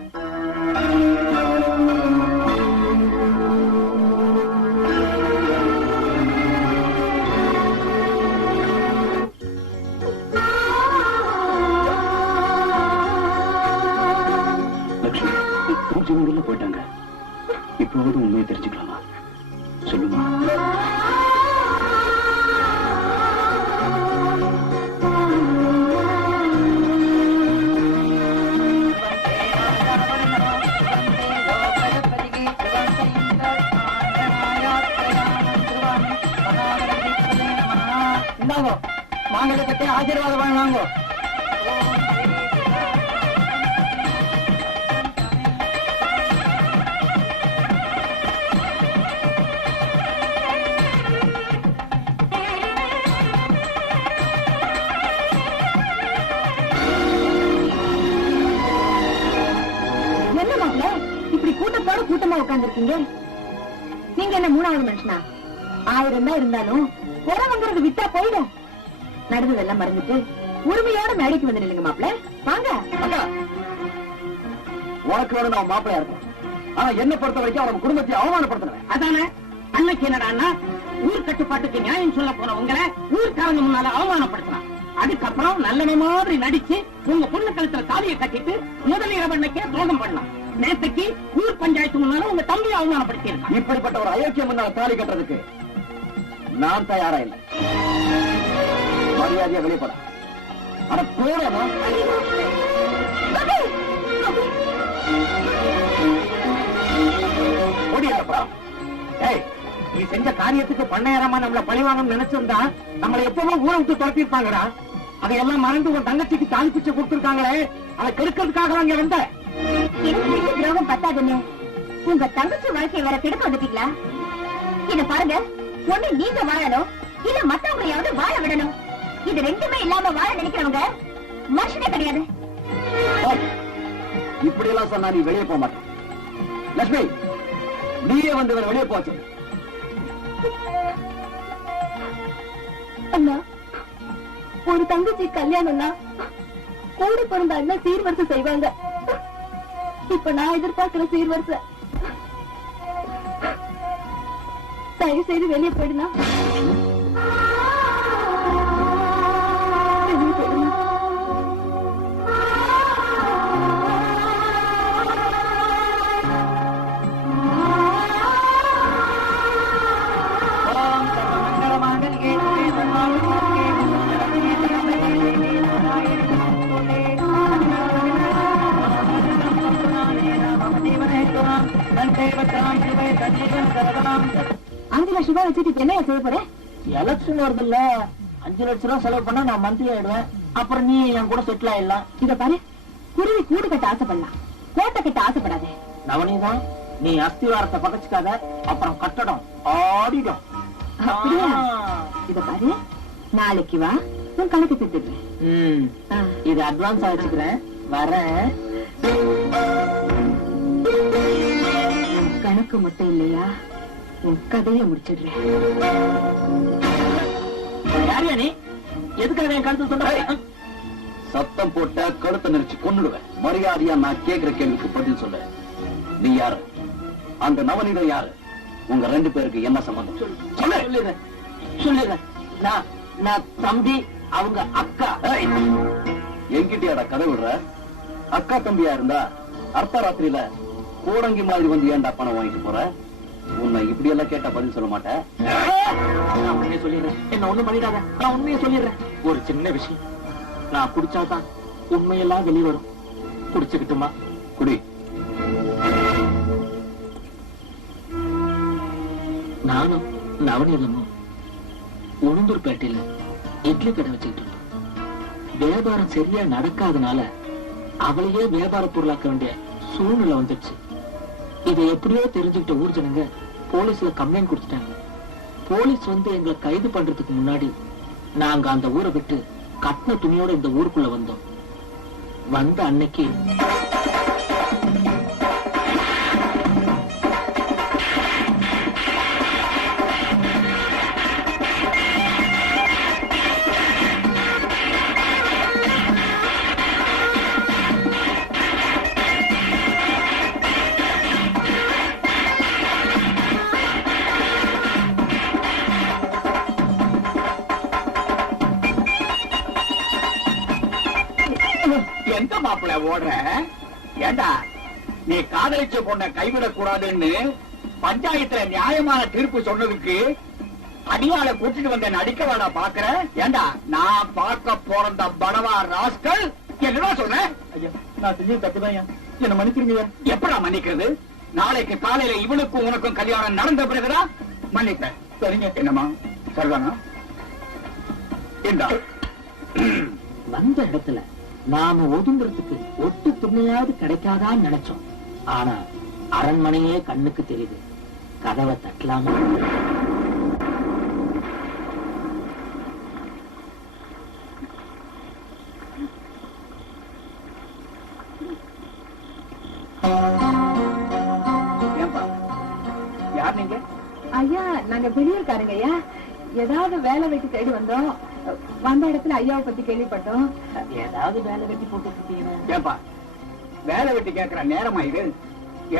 போயிட்டாங்க. இப்போது உண்மையை தெரிஞ்சுக்கலாமா? சொல்லுமா. இந்தாங்கோ, மாங்கல்ய கட்டி ஆசீர்வாதம் வாங்க. என்ன மாப்பிள்ள இப்படி கூட்டத்தோட கூட்டமா உட்கார்ந்துருக்கீங்க? நீங்க என்ன மூணாவது மனுஷனா? 1000 தான் இருந்தாலும் உறவுங்கிறது விட்டா போயிடும். நடந்ததெல்லாம் மறந்துட்டு உரிமையோட மேடைக்கு வந்து நில்லுங்க மாப்பிள்ள. வாங்க. அக்கா, உனக்கு வேணும் நான் மாப்பிள்ளையா இருக்கும். ஆனா என்ன பொறுத்த வரைக்கும் அவன் குடும்பத்தை அவமானப்படுத்தினேன். அதானே அன்னைக்கு என்னடா ஊர் கட்டுப்பாட்டுக்கு நியாயம் சொல்ல போன உங்களை ஊர்க்காரங்க முன்னால அவமானப்படுத்தலாம். அதுக்கப்புறம் நல்ல மாதிரி நடிச்சு உங்க பொண்ணு கழுத்துல தாலியை கட்டிட்டு முதல் இரவண்ணைக்கே துரோகம் பண்ணலாம். நேற்றுக்கு ஊர் பஞ்சாயத்து முன்னால உங்க தம்பியை அவமானப்படுத்தி இருக்கான். இப்படிப்பட்ட ஒரு அயோக்கியம் முன்னால தாலி கட்டுறதுக்கு நான் தயாரா இல்லை. மரியாதையா வெளிப்பட. ஆனா போறோம். நீ செஞ்ச காரியத்துக்கு பண்ணையாரமா நம்மள பழிவாங்கன்னு நினைச்சிருந்தா நம்மள எப்பவும் ஊரை விட்டு துரத்திருப்பாங்கடா. அதையெல்லாம் மறந்து உன் தங்கச்சிக்கு தாலி பிச்சை கொடுத்திருக்காங்களே, அதை கெடுக்கிறதுக்காக அங்க வந்த. எனக்கு துரோகம் பத்தாதுன்னு உங்க தங்கச்சி வாழ்க்கையை வேற கெடுக்க வந்துட்டீங்களா? இத பாருங்க, ஒண்ணு நீங்க வாழணும், இல்ல மத்தவங்களையாவது வாழ விடணும். இது ரெண்டுமே இல்லாம வாழ நினைக்கிறவங்க மனுஷனே கிடையாது. இப்படி எல்லாம் சொன்னா நீ வெளியே போக மாட்டேன். லட்சுமி, நீயே வந்து வெளியே போச்சு. அண்ணா, ஒரு தங்கச்சி கல்யாணம்னா கூட பிறந்த அண்ணன் சீர்வரிசை செய்வாங்க. இப்ப நான் எதிர்பார்க்கிற சீர்வரிசை. தயவு செய்து வெளியே போயிடுனா. ₹5 லட்சம் வச்சுட்டு என்ன செய்ய போற? எலக்ஷன் வருது இல்ல, 5 லட்சம் ரூபாய் செலவு பண்ணா நான் மந்திரி ஆயிடுவேன். அப்புறம் நீ என் கூட செட்டில் ஆயிடலாம். இத பாரு, குருவி கூடு கட்ட ஆசைப்படலாம், கோட்டை கட்ட ஆசைப்படாதே. நவனிதான் நீ அஸ்திவாரத்தை பகச்சுக்காத, அப்புறம் கட்டடம் ஆடிடும். அப்படியா? இத பாரு, நாளைக்கு வா, நான் கணக்கு திட்டுறேன். இது அட்வான்ஸா வச்சுக்கிறேன், வரேன். கணக்கு மட்டும் இல்லையா, உன் கதையை முடிச்சிடுறேன். யாரியா நீ? எதுக்காக என் கழுத்து சொல்ற? சத்தம் போட்ட கழுத்தை நெரிச்சு கொன்னுடுவேன். மரியாதையா நான் கேட்கிற கேள்விக்கு பதில் சொல்ல. நீ யாரு? அந்த நவனிடம் யாரு? உங்க 2 பேருக்கு என்ன சம்பந்தம்? சொல்லிடுறேன். நான் தம்பி, அவங்க அக்கா. என்கிட்டயாடா கதை விடுற? அக்கா தம்பியா இருந்தா அர்த்தராத்திரியில கோடங்கி மாதிரி வந்து ஏன்டா பணம் வாங்கிட்டு போற? உன்னை இப்படி எல்லாம் கேட்டா பதில் சொல்ல மாட்டேன். நான் உண்மையை சொல்லிடுறேன், என்ன ஒண்ணும் பண்ணிடாத. நான் உண்மையை சொல்லிடுறேன். ஒரு சின்ன விஷயம், நான் குடிச்சாதான் உண்மையெல்லாம் வெளியே வரும். குடிச்சுக்கிட்டுமா? குடி. நானும் நவநீதமும் உளுந்தூர்பேட்டையில இட்லி கடை வச்சுக்கிட்டு இருந்தோம். வியாபாரம் சரியா நடக்காதனால அவளையே வியாபார பொருளாக்க வேண்டிய சூழ்நிலை வந்துடுச்சு. இதை எப்படியோ தெரிஞ்சுக்கிட்ட ஊர் ஜனங்க போலீஸ்ல கம்ப்ளைண்ட் கொடுத்துட்டாங்க. போலீஸ் வந்து எங்களை கைது பண்றதுக்கு முன்னாடி நாங்க அந்த ஊரை விட்டு கட்டின துணியோட இந்த ஊருக்குள்ள வந்தோம். வந்த அன்னைக்கு எந்த மாப்பிள்ள ஓடுற? ஏண்டா, நீ காதலிச்ச பொண்ணை கைவிடக் கூடாதுன்னு பஞ்சாயத்துல நியாயமான தீர்ப்பு சொன்னதுக்கு அடியாள கூட்டிட்டு வந்த நடிக்க வேணா பாக்குற? ஏண்டா, நான் பார்க்க போறந்த படவா ராஸ்கல் என்னடா சொன்ன? நான் செஞ்சது தப்புதான், என்ன மன்னிச்சிருங்க. எப்படா மன்னிக்கிறது? நாளைக்கு காலையில இவனுக்கும் உனக்கும் கல்யாணம் நடந்த பிறகுதான் மன்னிப்பேன். சரிங்க. என்னமா சரிதானா? வந்த இடத்துல நாம ஒதுங்கிறதுக்கு ஒட்டு துணையாவது கிடைக்காதான்னு நினைச்சோம். ஆனா அரண்மனையே கண்ணுக்கு தெரியுது. கதவை தட்டலாமா? யார் நீங்க? ஐயா, நாங்க வெளியூர்காரங்க ஐயா. ஏதாவது வேலை வெட்டி தேடி வந்தோம். வந்த இடத்துல ஐயாவை பத்தி கேள்விப்பட்டோம். ஏதாவது வேலை வெட்டி போட்டு ஏன்பா வேலை வெட்டி கேட்கிற நேரமா இது?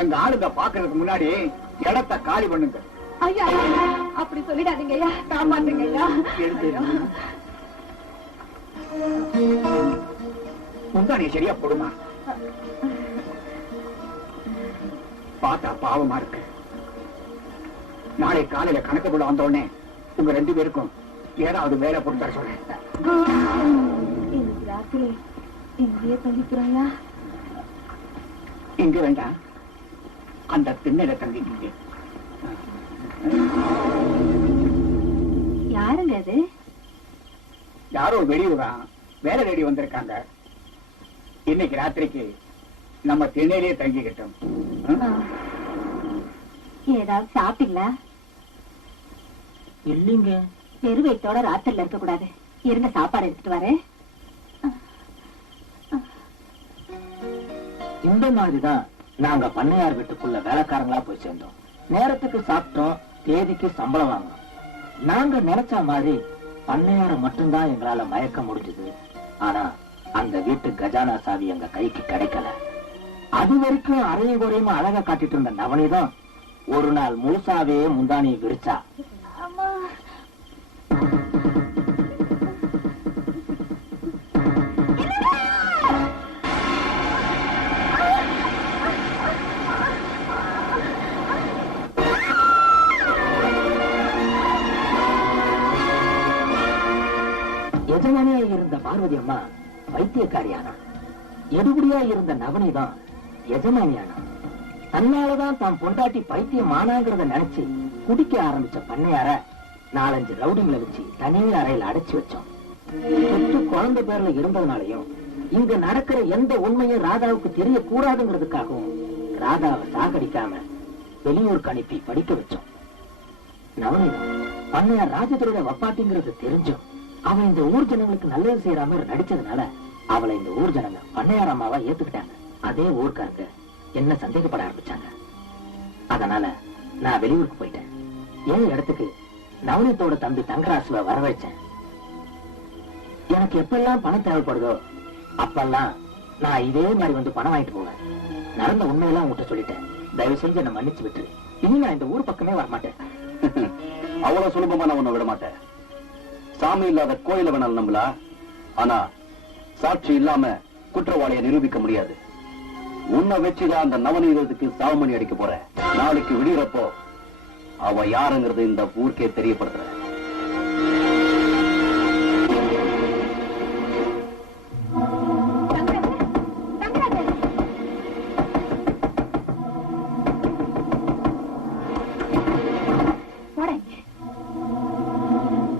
எங்க ஆளுங்க பாக்குறதுக்கு முன்னாடி இடத்தை காலி பண்ணுங்க. ஐயா, அப்படி சொல்லிடாதீங்க ஐயா, காப்பாத்துங்க ஐயா. முந்தானே சரியா போடுமா? பார்த்தா பாவமா இருக்கு. நாளை காலையில கணக்கு போட வந்த உடனே உங்க 2 பேருக்கும் ஏதாவது வேலை போட்டு தர சொல்றேன். இன்னைக்கு ராத்திரி இங்கேயே தங்கிக்கிறோம்யா. இங்க வேண்டாம், அந்த திண்ணையில தங்கிட்டீங்க. யாருங்க அது? யாரோ வெளியூரா வேலை தேடி வந்திருக்காங்க. இன்னைக்கு ராத்திரிக்கு நம்ம திண்ணையிலேயே தங்கிக்கிட்டோம். ஏதாவது சாப்பிட்டீங்களா? இல்லைங்க. பெரு வயிற்றோட ராத்திரில இருக்க கூடாது. இருந்த சாப்பாடு எடுத்துட்டு வரேன். இந்த மாதிரிதான் நாங்க பண்ணையார் வீட்டுக்குள்ள வேலைக்காரங்களா போய் சேர்ந்தோம். நேரத்துக்கு சாப்பிட்டோம், தேதிக்கு சம்பளம் வாங்கணும். நாங்க நினைச்ச மாதிரி பண்ணையார மட்டும்தான் எங்களால மயக்க முடிஞ்சது. ஆனா அந்த வீட்டு கஜானா சாவி எங்க கைக்கு கிடைக்கல. அது வரைக்கும் அரையும் குறையுமா அழகா காட்டிட்டு இருந்த நவனிதான் ஒரு நாள் முழுசாவே முந்தானியை விரிச்சா. எஜமானியா இருந்த பார்வதி அம்மா வைத்தியக்காரியானா. எடுபடியா இருந்த நவனிதான் எஜமானியானா. தன்னாலதான் தான் பொண்டாட்டி பைத்தியம் ஆனாங்கிறத நினைச்சு குடிக்க ஆரம்பிச்ச பண்ணையார 4-5 ரவுடிங்களை வச்சு தனி அறையில அடைச்சு வச்சோம். சொத்து குழந்தை பேர்ல இருந்ததுனாலையும் இங்க நடக்கிற எந்த உண்மையும் ராதாவுக்கு தெரியக்கூடாதுங்கிறதுக்காகவும் ராதாவை சாகடிக்காம வெளியூருக்கு அனுப்பி படிக்க வச்சோம். நவனிதம் பண்ணையார் ராஜதுரையோட வப்பாட்டிங்கிறது தெரிஞ்சும் அவன் இந்த ஊர் ஜனங்களுக்கு நல்லது செய்யற மாதிரி நடிச்சதுனால அவளை இந்த ஊர் ஜனங்க பண்ணையார் அம்மாவா ஏத்துக்கிட்டாங்க. அதே ஊருக்காரங்க என்ன சந்தேகப்பட ஆரம்பிச்சாங்க. அதனால நான் வெளியூருக்கு போயிட்டேன். என் இடத்துக்கு நவனியத்தோட தம்பி தங்கராசுவ வரவழைச்சேன். எனக்கு எப்பெல்லாம் பணம் தேவைப்படுதோ அப்பெல்லாம் நான் இதே மாதிரி வந்து பணம் வாங்கிட்டு போவேன். நடந்த உண்மையெல்லாம் உங்ககிட்ட சொல்லிட்டேன். தயவு செஞ்சு என்ன மன்னிச்சு விட்டுரு. இனி நான் இந்த ஊர் பக்கமே வரமாட்டேன். அவ்வளவு சுலபமா நான் உன்னை விட மாட்டேன். சாமி இல்லாத கோயில வேணாலும் நம்பலா, ஆனா சாட்சி இல்லாம குற்றவாளியை நிரூபிக்க முடியாது. உன்னை வச்சுதான் அந்த நவநீதத்துக்கு சாவமணி அடிக்க போற. நாளைக்கு விடியறப்போ அவ யாருங்கிறது இந்த ஊருக்கே தெரியப்படுத்துற.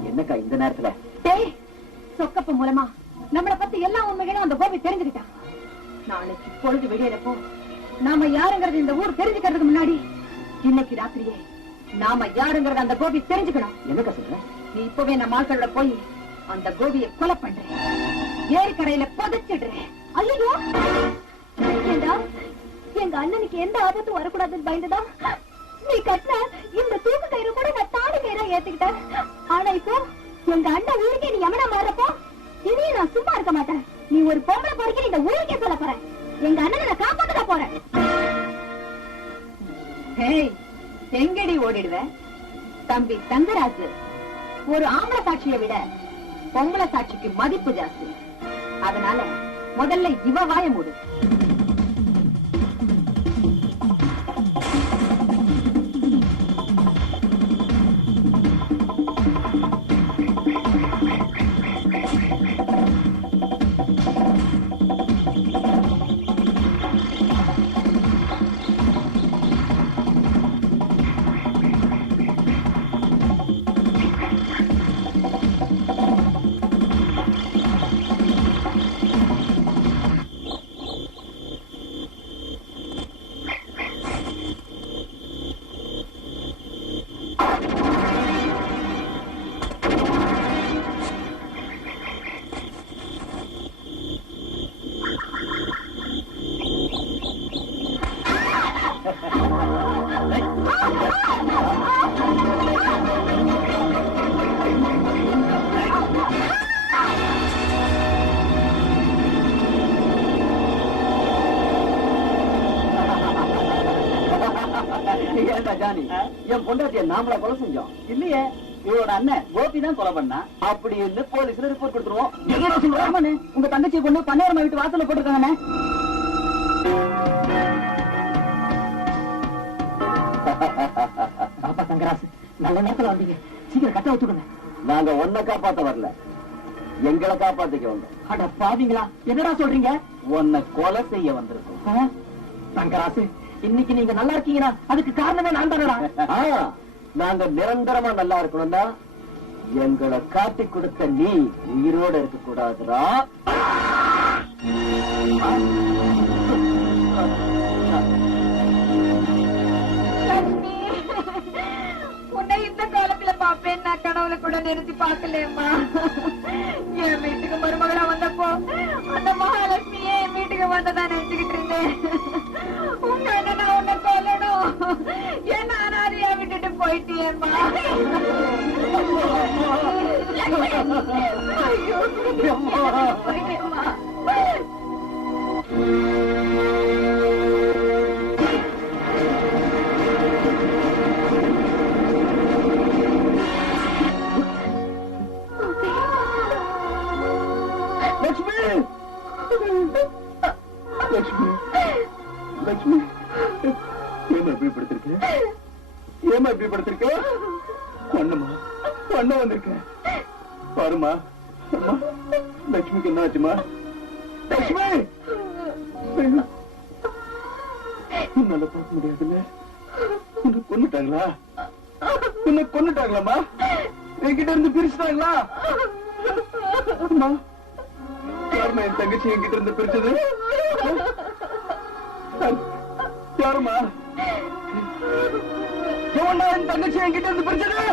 என்னக்கா இந்த நேரத்துல? சொக்கப்ப மூலமா நம்மளை பத்தி எல்லா உண்மைகளும் அந்த கோபி தெரிஞ்சுக்கிட்டான். நாளைக்கு பொழுது வெளியேறப்போ நாம யாருங்கிறது இந்த ஊர் தெரிஞ்சுக்கிறதுக்கு முன்னாடி இன்னைக்கு ராத்திரியே நாம யாருங்கிறது அந்த கோபி தெரிஞ்சுக்கணும். என்னக்கா சொல்ற? நீ இப்பவே நம்ம ஆட்களோட போய் அந்த கோபியை கொலை பண்றேன், ஏரிக்கரையில புதைச்சிடுறேன். ஐயோ, ஏண்டா எங்க அண்ணனுக்கு எந்த ஆபத்தும் வரக்கூடாதுன்னு பயந்துதான் நீ கட்டின இந்த தூக்கு கயிறு கூட நான் தாடி கயிறா ஏத்துக்கிட்டேன். ஆனா இப்போ எங்க அண்ணன் ஊருக்கே நீ எமனா மாறப்போ இனியும் நான் சும்மா இருக்க மாட்டேன். நீ ஒரு பொம்பளை பொறுக்கி இந்த ஊருக்கே சொல்ல போற. எங்க அண்ணனை நான் காப்பாத்த போறேன். எங்கடி ஓடிடுவ தம்பி தங்கராசு? ஒரு ஆம்பளை சாட்சியை விட பொம்பளை சாட்சிக்கு மதிப்பு ஜாஸ்தி. அதனால முதல்ல இவ வாய மூடு. ஜானி, என் பொண்டாட்டிய நாமளா கொலை செஞ்சோம் இல்லையே, இவரோட அண்ணன் கோபி தான் கொலை பண்ணா. அப்படி இருந்து போலீஸ்ல ரிப்போர்ட் கொடுத்துருவோம். உங்க தங்கச்சி பொண்ணு பன்னேரமா வீட்டு வாசல்ல போட்டிருக்காங்க. பாப்பா தங்கராசு, நல்ல நேரத்துல வந்தீங்க. சீக்கிரம் கட்ட வச்சுக்கோங்க. நாங்க ஒன்ன காப்பாத்த வரல, எங்களை காப்பாத்திக்க வந்தோம். அட பாவீங்களா, என்னடா சொல்றீங்க? உன்னை கொலை செய்ய வந்திருக்கோம். தங்கராசு, இன்னைக்கு நீங்க நல்லா இருக்கீங்கன்னா அதுக்கு காரணமே நான் தானடா. நாங்க நிரந்தரமா நல்லா இருக்கணும்னா எங்களை காட்டி கொடுத்த நீ உயிரோட இருக்க கூடாதுரா. உன்னை இந்த காலத்துல பாப்பேன் நான் கனவுல கூட நிறுத்தி பாக்கலேம்மா. என் வீட்டுக்கு மருமகளா வந்தப்போ அந்த மகாலட்சுமியே என் வீட்டுக்கு வந்ததா நினைச்சுக்கிட்டு இருந்தேன். உங்க அண்ணன் நான் உன்னை கொல்லணும், என்ன அனாதையா விட்டுட்டு போயிட்டியேம்மா. ஐயோ, போயிட்டேம்மா. லட்சுமி, ஏமா இப்படி படுத்திருக்க? ஏமா இப்படி படுத்திருக்க? ஒண்ணுமா ஒண்ணு வந்திருக்க பாருமா. அம்மா, லட்சுமிக்கு என்ன ஆச்சுமா? லட்சுமி, உன்னால பார்க்க முடியாதுல்ல. உன்னை கொன்னுட்டாங்களா? உன்னை கொன்னுட்டாங்களாமா? என்கிட்ட இருந்து பிரிச்சுட்டாங்களா? அம்மா, யாருமா என் தங்கச்சி என்கிட்ட இருந்து பிரிச்சது? யாருமா? எவன்டா என் தங்கச்சி என்கிட்ட இருந்து பிரிச்சது?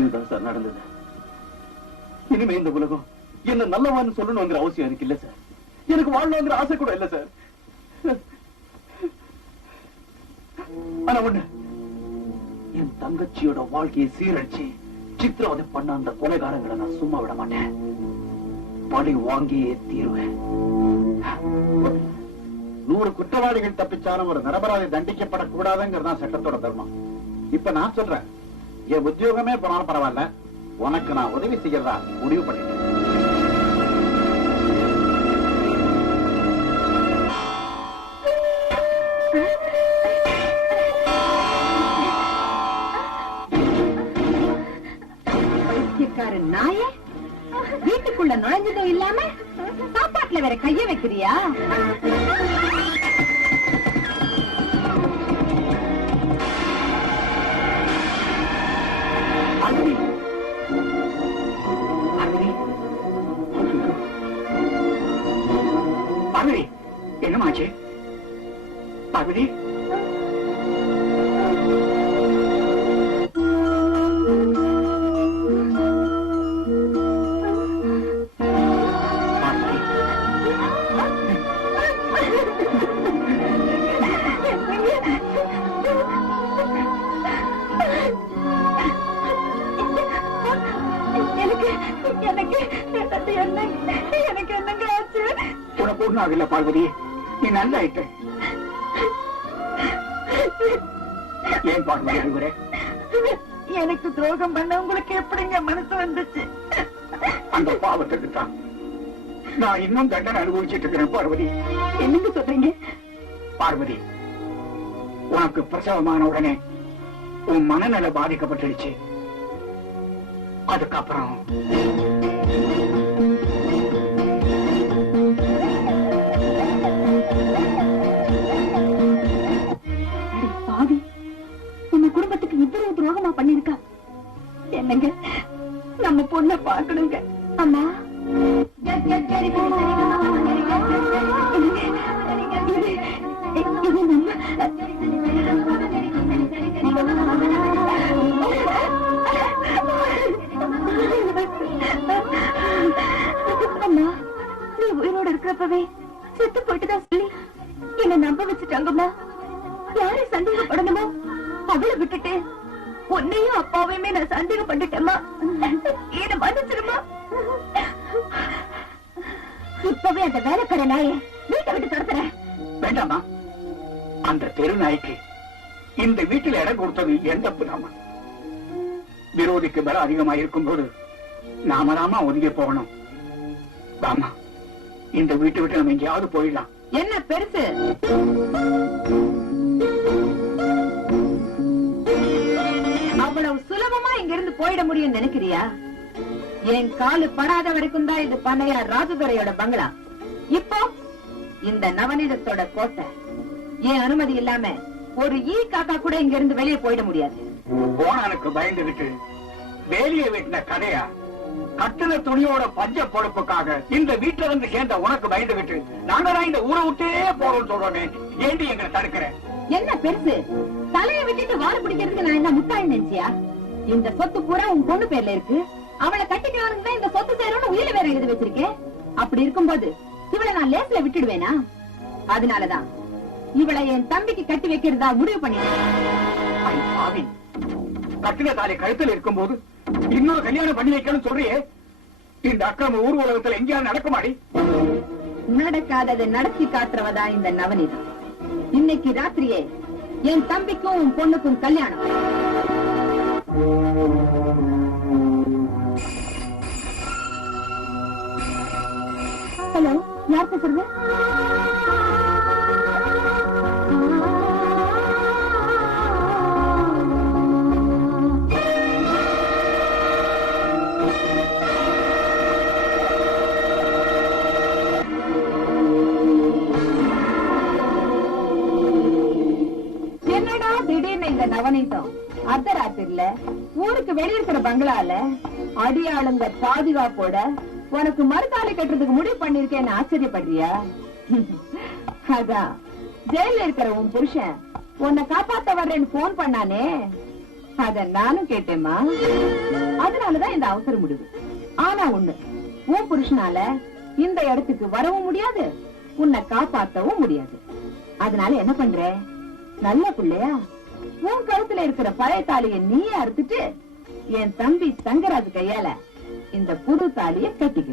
இதுதான் சார் நடந்தது. இனிமே இந்த உலகம் என்ன நல்லவான்னு சொல்லணுங்கிற அவசியம் எனக்கு இல்ல சார். எனக்கு வாழணுங்கிற ஆசை கூட இல்ல சார். ஆனா ஒண்ணு, என் தங்கச்சியோட வாழ்க்கையை சீரழிச்சு சித்திரவதை பண்ண அந்த கொலைகாரங்களை நான் சும்மா விட மாட்டேன். பழி வாங்கியே தீருவேன். 100 குற்றவாளிகள் தப்பிச்சாலும் ஒரு நிரபராதி தண்டிக்கப்படக்கூடாதுங்கிறதா சட்டத்தோட தர்மம். இப்ப நான் சொல்றேன், என் உத்தியோகமே போனாலும் பரவாயில்ல, உனக்கு நான் உதவி செய்யறதா முடிவு பண்ணிட்டேன். நாயே, வீட்டுக்குள்ள நுழைஞ்சதும் இல்லாம சாப்பாட்டுல வேற கைய வைக்கிறியா? என்னமாச்சு பார்வதி? எனக்கு என்னங்க ஆச்சு? உனக்கு ஒண்ணும் ஆகல பார்வதி, நீ நல்லா ஆயிட்ட. ஏன் பார்வதி அழுகுற? எனக்கு துரோகம் பண்ண உங்களுக்கு எப்படிங்க மனசு வந்துச்சு? அந்த பாவத்துக்கு தான் நான் இன்னும் தண்டனை அனுபவிச்சுட்டு இருக்கிறேன் பார்வதி. என்னங்க சொல்றீங்க? பார்வதி, உனக்கு பிரசவமான உடனே உன் மனநல பாதிக்கப்பட்டுடுச்சு. அதுக்கப்புறம் பாவி, நம்ம குடும்பத்துக்கு இவ்வளவு துரோகமா பண்ணிருக்கா? என்னங்க, நம்ம பொண்ண பாக்கணுங்க. அம்மா, அம்மா, நீ உயிரோட இருக்கிறப்பவே செத்து போயிட்டுதான் சொல்லி என்ன நம்ப வச்சுட்டாங்கம்மா. யாரை சந்தேகப்படணுமோ அவளை விட்டுட்டு உன்னையும் அப்பாவையுமே நான் சந்தேகப்பட்டுட்டேம்மா. என்ன மன்னிச்சிருமா? இப்பவே அந்த வேலைக்கடை நாயை வீட்டை விட்டு துரத்துறேன். வேண்டாமா, அந்த தெரு நாய்க்கு இந்த வீட்டில் இடம் கொடுத்தது எந்த தப்புதாமா? விரோதிக்கு பலம் அதிகமா இருக்கும் போது நாம தாமா ஒதுங்கி போகணும். வாமா, இந்த வீட்டை விட்டு நம்ம எங்கேயாவது போயிடலாம். என்ன பெருசு? அவ்வளவு சுலபமா இங்க இருந்து போயிட முடியும் நினைக்கிறியா? என் காலு படாத வரைக்கும் தான் இது பண்ணையார் ராஜதுரையோட பங்களா. இப்போ இந்த நவநீதத்தோட கோட்டை. என் அனுமதி இல்லாம ஒரு ஈ காக்கா கூட இங்க இருந்து வெளியே போயிட முடியாது. போனானுக்கு பயந்துகிட்டு வேலியை வெட்டின கதையா? கட்டுன துணியோட பஞ்ச பொறுப்புக்காக இந்த வீட்டுல இருந்து சேர்ந்த உனக்கு பயந்துகிட்டு நாங்கதான் இந்த ஊரை விட்டே போறோம்னு சொல்றோமே. ஏண்டி எங்களை தடுக்கிற? என்ன பெருசு? தலையை விட்டுட்டு வாழ பிடிக்கிறதுக்கு நான் என்ன முட்டாள் நினைச்சியா? இந்த சொத்து பூரா உன் பொண்ணு பேர்ல இருக்கு. அவளை கட்டிக்கலான்னு தான் இந்த சொத்து சேரும்னு உயிரை வேற எழுதி வச்சிருக்கேன். அப்படி இருக்கும்போது இவளை நான் லேஸ்ல விட்டுடுவேனா? அதனாலதான் இவளை என் தம்பிக்கு கட்டி வைக்கிறதா முடிவு பண்ணிட்டேன். கட்டின தாலி கழுத்தில் இருக்கும் போது இன்னொரு கல்யாணம் பண்ணி வைக்கணும்னு சொல்றியே, இந்த அக்கிரம ஊர் உலகத்துல எங்கேயாவது நடக்குமாடி? நடக்காததை நடத்தி காட்டுறவதா இந்த நவனிதா. இன்னைக்கு ராத்திரியே என் தம்பிக்கும் உன் பொண்ணுக்கும் கல்யாணம். ஹலோ, யார் பேசுறது? என்னடா திடீர்னு இந்த நவநீதம் அர்த்தராத்திரில ஊருக்கு வெளியிருக்கிற பங்களால அடியாளுங்க பாதுகாப்போட உனக்கு மறுதாலி கட்டுறதுக்கு முடிவு பண்ணிருக்கேன்னு ஆச்சரியப்படுறியா? அதான் ஜெயில இருக்கிற உன் புருஷன் உன்னை காப்பாத்த வர்றேன்னு போன் பண்ணானே, அத நானும் கேட்டேம்மா. அதனாலதான் இந்த அவசர முடிவு. ஆனா ஒண்ணு, உன் புருஷனால இந்த இடத்துக்கு வரவும் முடியாது, உன்னை காப்பாத்தவும் முடியாது. அதனால என்ன பண்ற? நல்ல பிள்ளையா உன் கழுத்துல இருக்கிற பழைய தாலியை நீயே அறுத்துட்டு என் தம்பி தங்கராஜ் கையால இந்த புது தாலியை கட்டிக்க.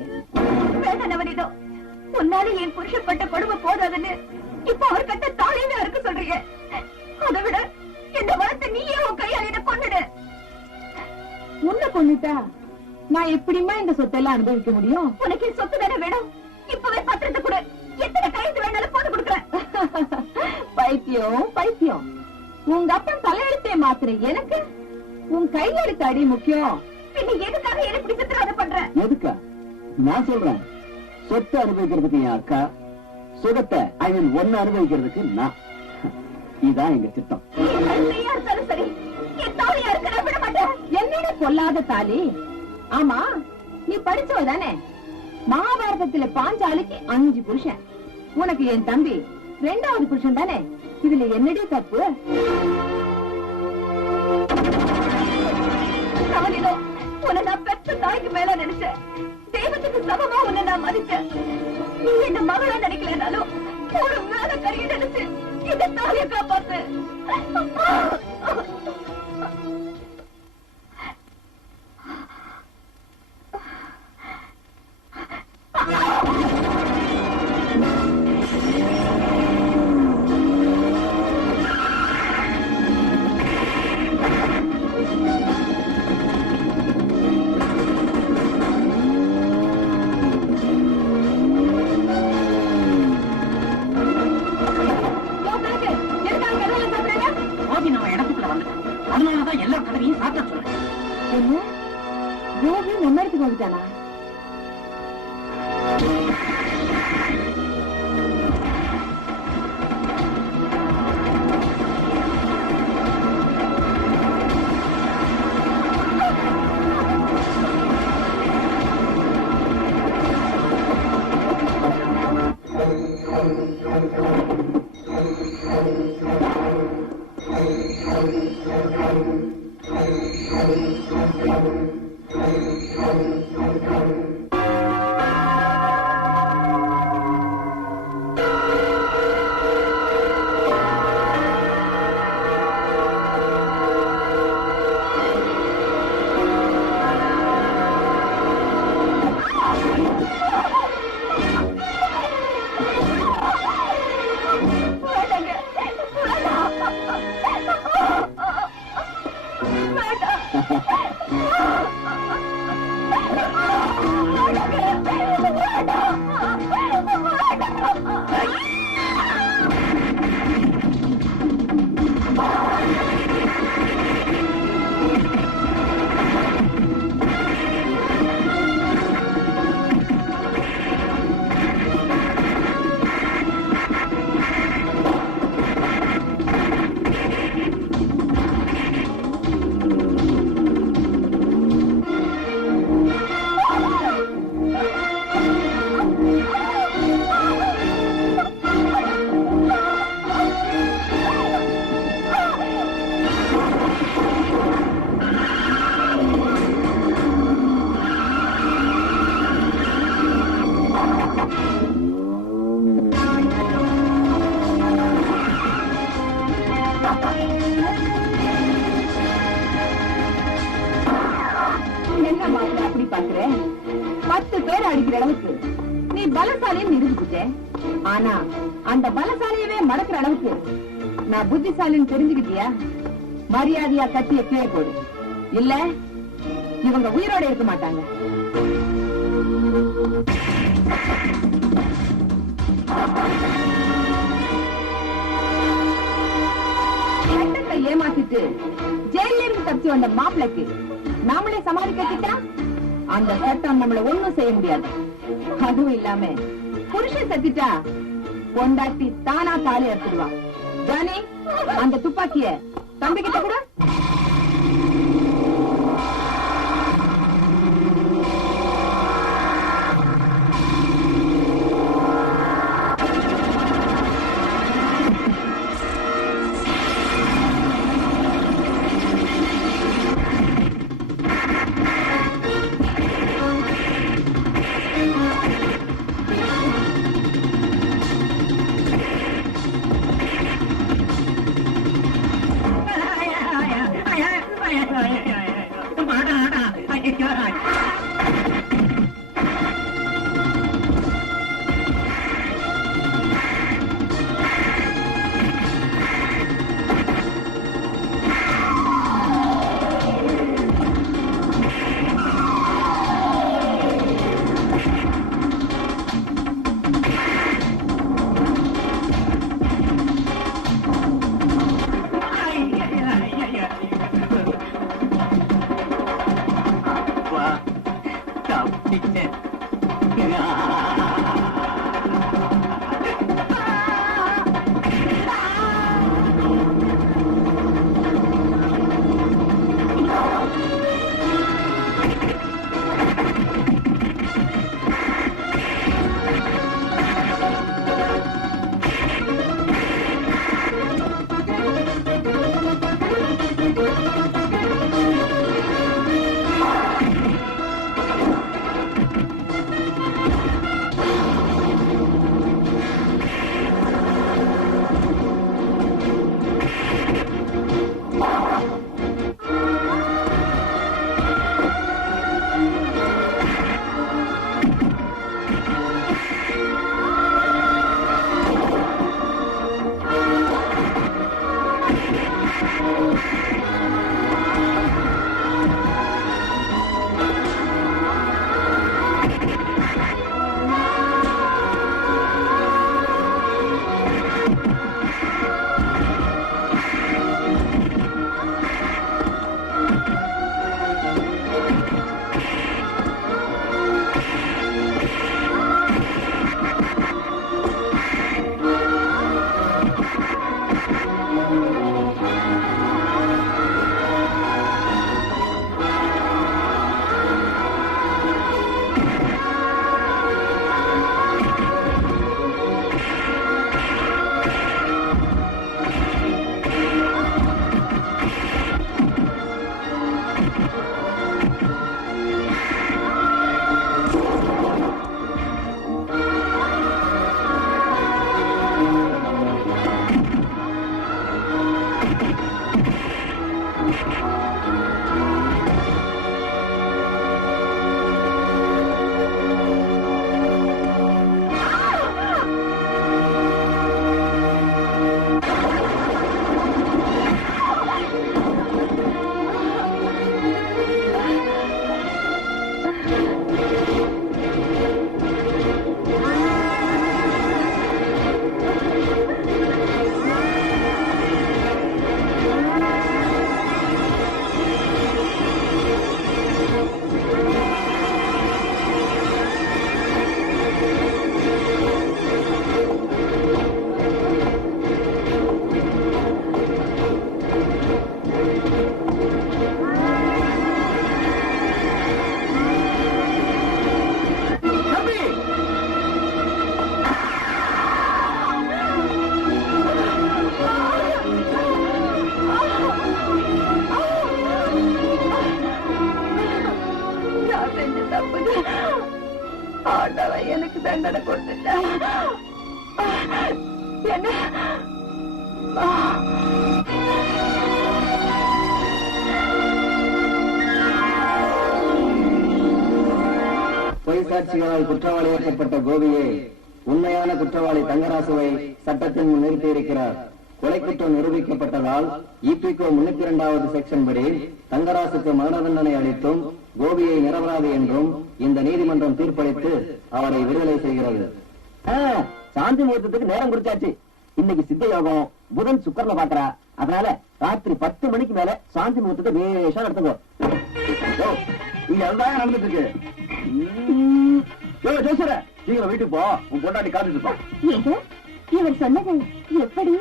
உன்னால என் புருஷன் பட்ட கொடுமை போதாதுன்னு இப்ப அவர் கட்ட தாலியில இருக்க சொல்றீங்க. அதை விட இந்த வளர்த்த நீயே உன் கையால கொண்டுடு. உன்னை கொண்டுட்டா நான் எப்படிமா இந்த சொத்தெல்லாம் அனுபவிக்க முடியும்? உனக்கு சொத்து தானே வேணும்? இப்பவே பத்திரத்தை கொடு, எத்தனை கையெழுத்து வேணாலும் போட்டு கொடுக்குறேன். பைத்தியம் பைத்தியம், உங்க அப்பன் தலையெழுத்தே மாத்திர எனக்கு உன் கையெழுத்து அடி முக்கியம். பின்ன எதுக்காக என்ன இப்படி சித்திரவதை பண்ற? எதுக்கா? நான் சொல்றேன், சொத்தை அனுபவிக்கிறதுக்கு என் அக்கா, சுகத்தை ஒன்னு அனுபவிக்கிறதுக்கு நான். இதான் எங்க திட்டம். இருந்தாலும் சரி, என் தாலியா இருக்க நான் விட மாட்டேன். என்னோட கொல்லாத தாலி. ஆமா, நீ படிச்சவ தானே? மகாபாரதத்துல பாஞ்சாலிக்கு 5 புருஷன், உனக்கு என் தம்பி 2வது புருஷன் தானே? இதுல என்னடி தப்பு? உன்னை நான் பெற்ற தாய்க்கு மேல நினைச்சேன், தெய்வத்துக்கு சமமா உன்னை நான் மதிச்சேன். நீ என்ன மகளா நினைக்கலனாலும் ஒரு மேல கரிய நினைச்சு இந்த தாலியை காப்பாத்து. அதனாலதான் எல்லா கதவையும் சாத்த சொல்றேன். என்ன யோகி நம்ம இடத்துக்கு வந்துட்டானா? பலசாலின்னு நிரூபிச்சுட்டேன். ஆனா அந்த பலசாலியவே மடக்கிற அளவுக்கு நான் புத்திசாலின்னு தெரிஞ்சுக்கிட்டியா? மரியாதையா கட்டிய கீழே போடு, இல்ல இவங்க உயிரோட இருக்க மாட்டாங்க. சட்டத்தை ஏமாத்திட்டு ஜெயில இருந்து தப்பிச்சு வந்த மாப்பிளைக்கு நாமளே சமாளி கட்டிட்டா அந்த சட்டம் நம்மள ஒண்ணும் செய்ய முடியாது. அதுவும் இல்லாம புருஷன் செத்துட்டா பொண்டாட்டி தானா தாலி எடுத்துடுவா. ஜானி, அந்த துப்பாக்கிய தம்பி கிட்ட கூட. எனக்கு தண்டனை கொடுத்துட்டா என்ன பொய் சாட்சிகளால் குற்றவாளியாக்கப்பட்ட கோபியை உண்மையான குற்றவாளி தங்கராசுவை சட்டத்தின் முன் நிறுத்தியிருக்கிறார். கொலை குற்றம் நிரூபிக்கப்பட்டதால் இபிகோ 302வது செக்ஷன் படி தங்கராசுக்கு மரண தண்டனை அளித்தும் கோபியை நிரபராதி என்றும் இந்த நீதிமன்றம் தீர்ப்பளித்து அவரை விடுதலை செய்கிறது. சாந்தி முகூர்த்தத்துக்கு நேரம் குறிச்சாச்சு. இன்னைக்கு சித்த யோகம், புதன் சுக்கரனை பாக்குறா. அதனால ராத்திரி 10 மணிக்கு மேல சாந்தி முகூர்த்தத்தை வேஷம் நடத்துங்க. இங்க அதுதான் நடந்துட்டு இருக்கு. ஜோசர நீங்க வீட்டுக்கு போ, உன் பொண்டாட்டி காத்துட்டு இருப்பான். இவர் சொன்னது எப்படி?